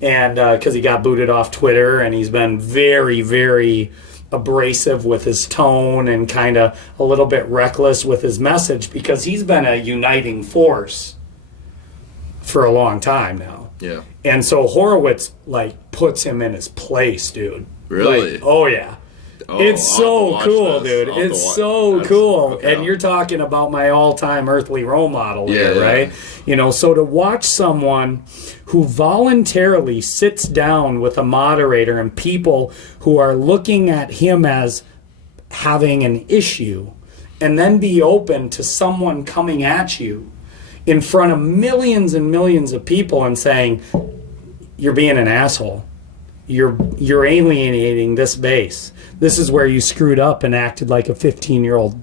and because he got booted off Twitter, and he's been very, very abrasive with his tone and kind of a little bit reckless with his message because he's been a uniting force for a long time now. Yeah. And so Horowitz puts him in his place, dude. Really? Oh yeah. It's so cool, dude. It's so cool. Okay. And you're talking about my all-time earthly role model here, Yeah. right? You know, so to watch someone who voluntarily sits down with a moderator and people who are looking at him as having an issue and then be open to someone coming at you in front of millions and millions of people and saying, you're being an asshole. You're alienating this base. This is where you screwed up and acted like a 15-year-old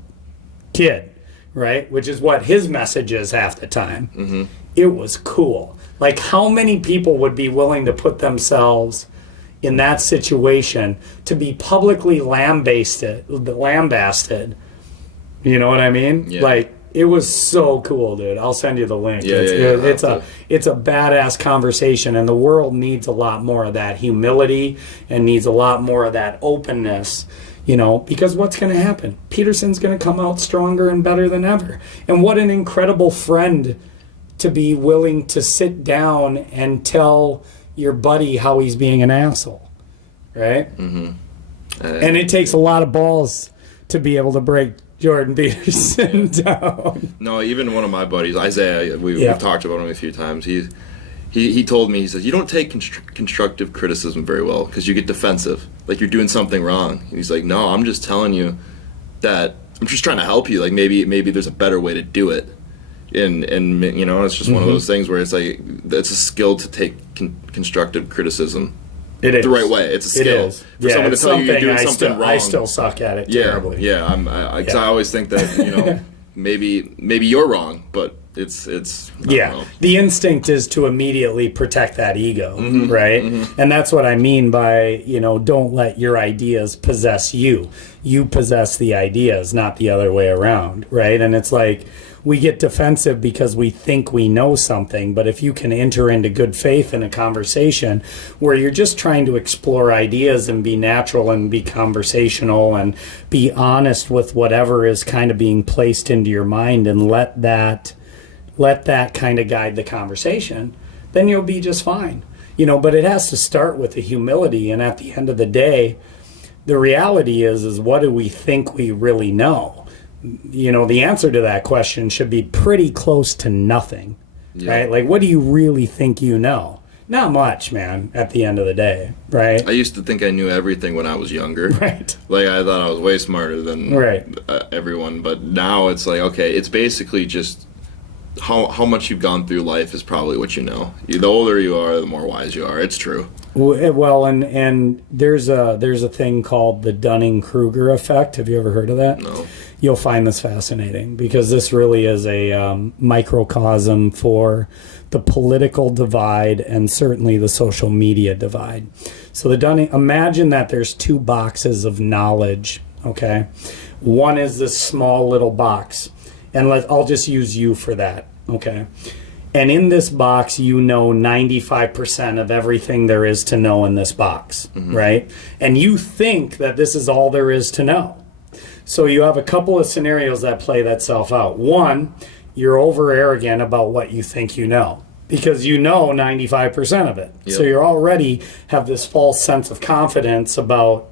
kid, right? Which is what his message is half the time. Mm-hmm. It was cool. Like, how many people would be willing to put themselves in that situation to be publicly lambasted? You know what I mean? Yeah. Like, it was so cool, dude. I'll send you the link. It's a badass conversation, and the world needs a lot more of that humility and needs a lot more of that openness, you know, because what's going to happen? Peterson's going to come out stronger and better than ever. And what an incredible friend to be willing to sit down and tell your buddy how he's being an asshole, right? Mm-hmm. And it takes a lot of balls to be able to break Jordan Peterson down. No, even one of my buddies, Isaiah, we've talked about him a few times. He told me, he says, you don't take constructive criticism very well because you get defensive, like you're doing something wrong. And he's like, no, I'm just telling you that I'm just trying to help you. Like maybe there's a better way to do it. And you know, it's just one of those things where it's like, it's a skill to take constructive criticism. It is the right way. It's a skill. It is. For someone to tell you you're doing something wrong. I still suck at it terribly. Yeah. I always think that, you know, maybe you're wrong, but it's I don't know. The instinct is to immediately protect that ego, right? Mm-hmm. And that's what I mean by, you know, don't let your ideas possess you. You possess the ideas, not the other way around, right? And it's like, we get defensive because we think we know something, but if you can enter into good faith in a conversation where you're just trying to explore ideas and be natural and be conversational and be honest with whatever is kind of being placed into your mind and let that kind of guide the conversation, then you'll be just fine. You know, but it has to start with the humility, and at the end of the day, the reality is what do we think we really know? You know, the answer to that question should be pretty close to nothing, right? Like, what do you really think you know? Not much, man, at the end of the day, right? I used to think I knew everything when I was younger. Right. Like, I thought I was way smarter than everyone, but now it's like, okay, it's basically just how much you've gone through life is probably what you know. The older you are, the more wise you are. It's true. Well, and there's a thing called the Dunning-Kruger effect. Have you ever heard of that? No. You'll find this fascinating because this really is a microcosm for the political divide and certainly the social media divide. So imagine that there's two boxes of knowledge, okay? One is this small little box, and I'll just use you for that, okay? And in this box, you know 95% of everything there is to know in this box, right? And you think that this is all there is to know. So you have a couple of scenarios that play that self out. One, you're over arrogant about what you think you know because you know 95% of it. Yep. So you already have this false sense of confidence about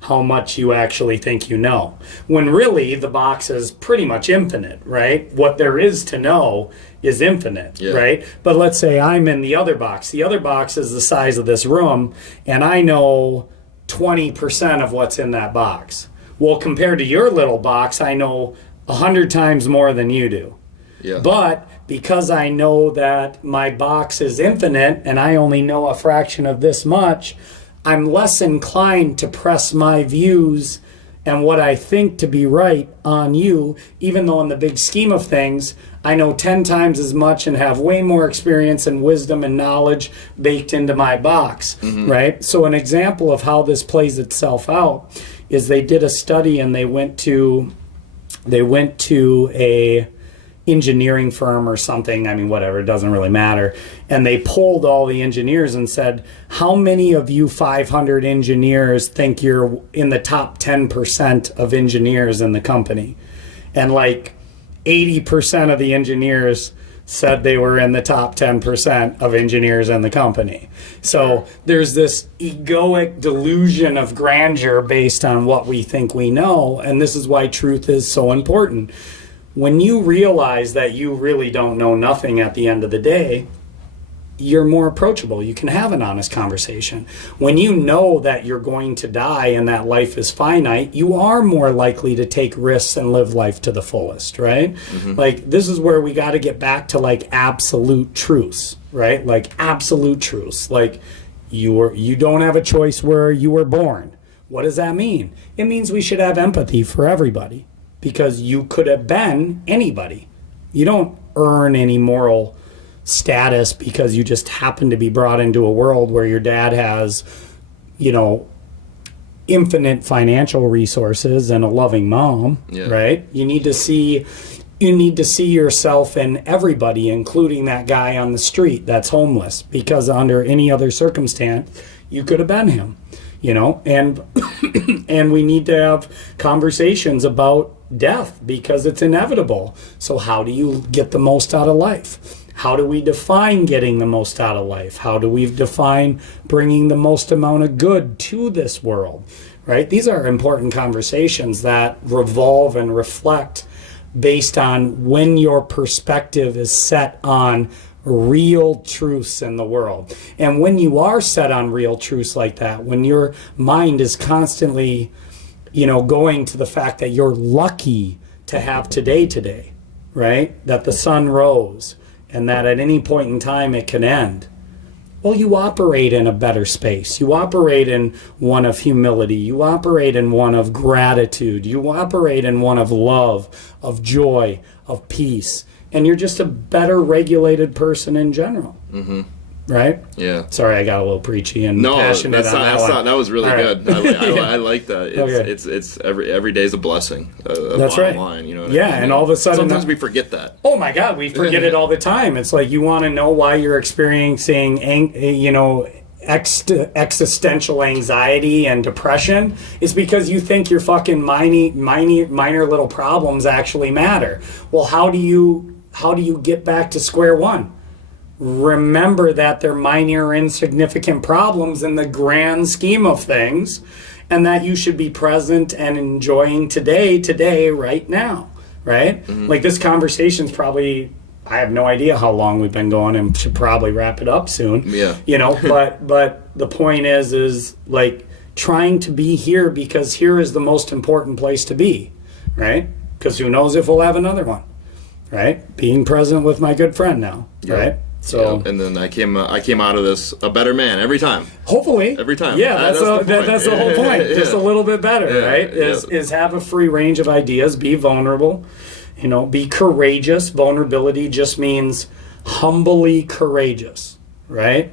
how much you actually think you know. When really the box is pretty much infinite, right? What there is to know is infinite, right? But let's say I'm in the other box. The other box is the size of this room, and I know 20% of what's in that box. Well, compared to your little box, I know 100 times more than you do. Yeah. But because I know that my box is infinite and I only know a fraction of this much, I'm less inclined to press my views and what I think to be right on you, even though in the big scheme of things, I know 10 times as much and have way more experience and wisdom and knowledge baked into my box, right? So an example of how this plays itself out is they did a study and they went to a engineering firm or something, I mean, whatever, it doesn't really matter. And they polled all the engineers and said, how many of you 500 engineers think you're in the top 10% of engineers in the company? And like 80% of the engineers said they were in the top 10% of engineers in the company. So there's this egoic delusion of grandeur based on what we think we know, and this is why truth is so important. When you realize that you really don't know nothing at the end of the day, you're more approachable. You can have an honest conversation. When you know that you're going to die and that life is finite, you are more likely to take risks and live life to the fullest, right? Like, this is where we got to get back to like absolute truths, right? Like absolute truths. Like, you don't have a choice where you were born. What does that mean? It means we should have empathy for everybody, because you could have been anybody. You don't earn any moral status because you just happen to be brought into a world where your dad has, you know, infinite financial resources and a loving mom, right? You need to see yourself in everybody, including that guy on the street that's homeless, because under any other circumstance, you could have been him, you know? And and we need to have conversations about death because it's inevitable. So how do you get the most out of life? How do we define getting the most out of life? How do we define bringing the most amount of good to this world, right? These are important conversations that revolve and reflect based on when your perspective is set on real truths in the world. And when you are set on real truths like that, when your mind is constantly, you know, going to the fact that you're lucky to have today, right? That the sun rose, and that at any point in time it can end. Well, you operate in a better space. You operate in one of humility. You operate in one of gratitude. You operate in one of love, of joy, of peace. And you're just a better regulated person in general. Right? Yeah. Sorry, I got a little preachy and passionate on that one. That was really good. I like that. It's every day's a blessing. That's right. Line, you know. Yeah, and all of a sudden, sometimes we forget that. Oh my God, we forget it all the time. It's like, you want to know why you're experiencing, you know, existential anxiety and depression. It's because you think your fucking minor little problems actually matter. Well, how do you get back to square one? Remember that they're minor, insignificant problems in the grand scheme of things, and that you should be present and enjoying today, right now, right? Like, this conversation's probably, I have no idea how long we've been going, and should probably wrap it up soon. Yeah. You know, but the point is like trying to be here, because here is the most important place to be, right? Because who knows if we'll have another one, right? Being present with my good friend now, right? So, and then I came out of this a better man every time. Hopefully, every time. Yeah, that's the whole point. Just a little bit better, right? Yeah. Is have a free range of ideas, be vulnerable, you know, be courageous. Vulnerability just means humbly courageous, right?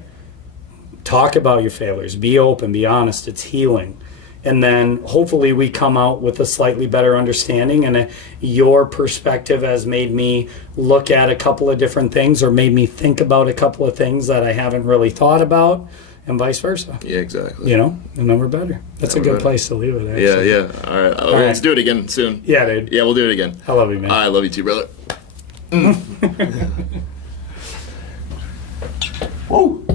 Talk about your failures, be open, be honest. It's healing. And then hopefully we come out with a slightly better understanding, and your perspective has made me look at a couple of different things, or made me think about a couple of things that I haven't really thought about, and vice versa. Yeah, exactly. You know, and then we're better. That's a good place to leave it, actually. Yeah. All right. Let's do it again soon. Yeah, dude. Yeah, we'll do it again. I love you, man. I love you too, brother. Whoa.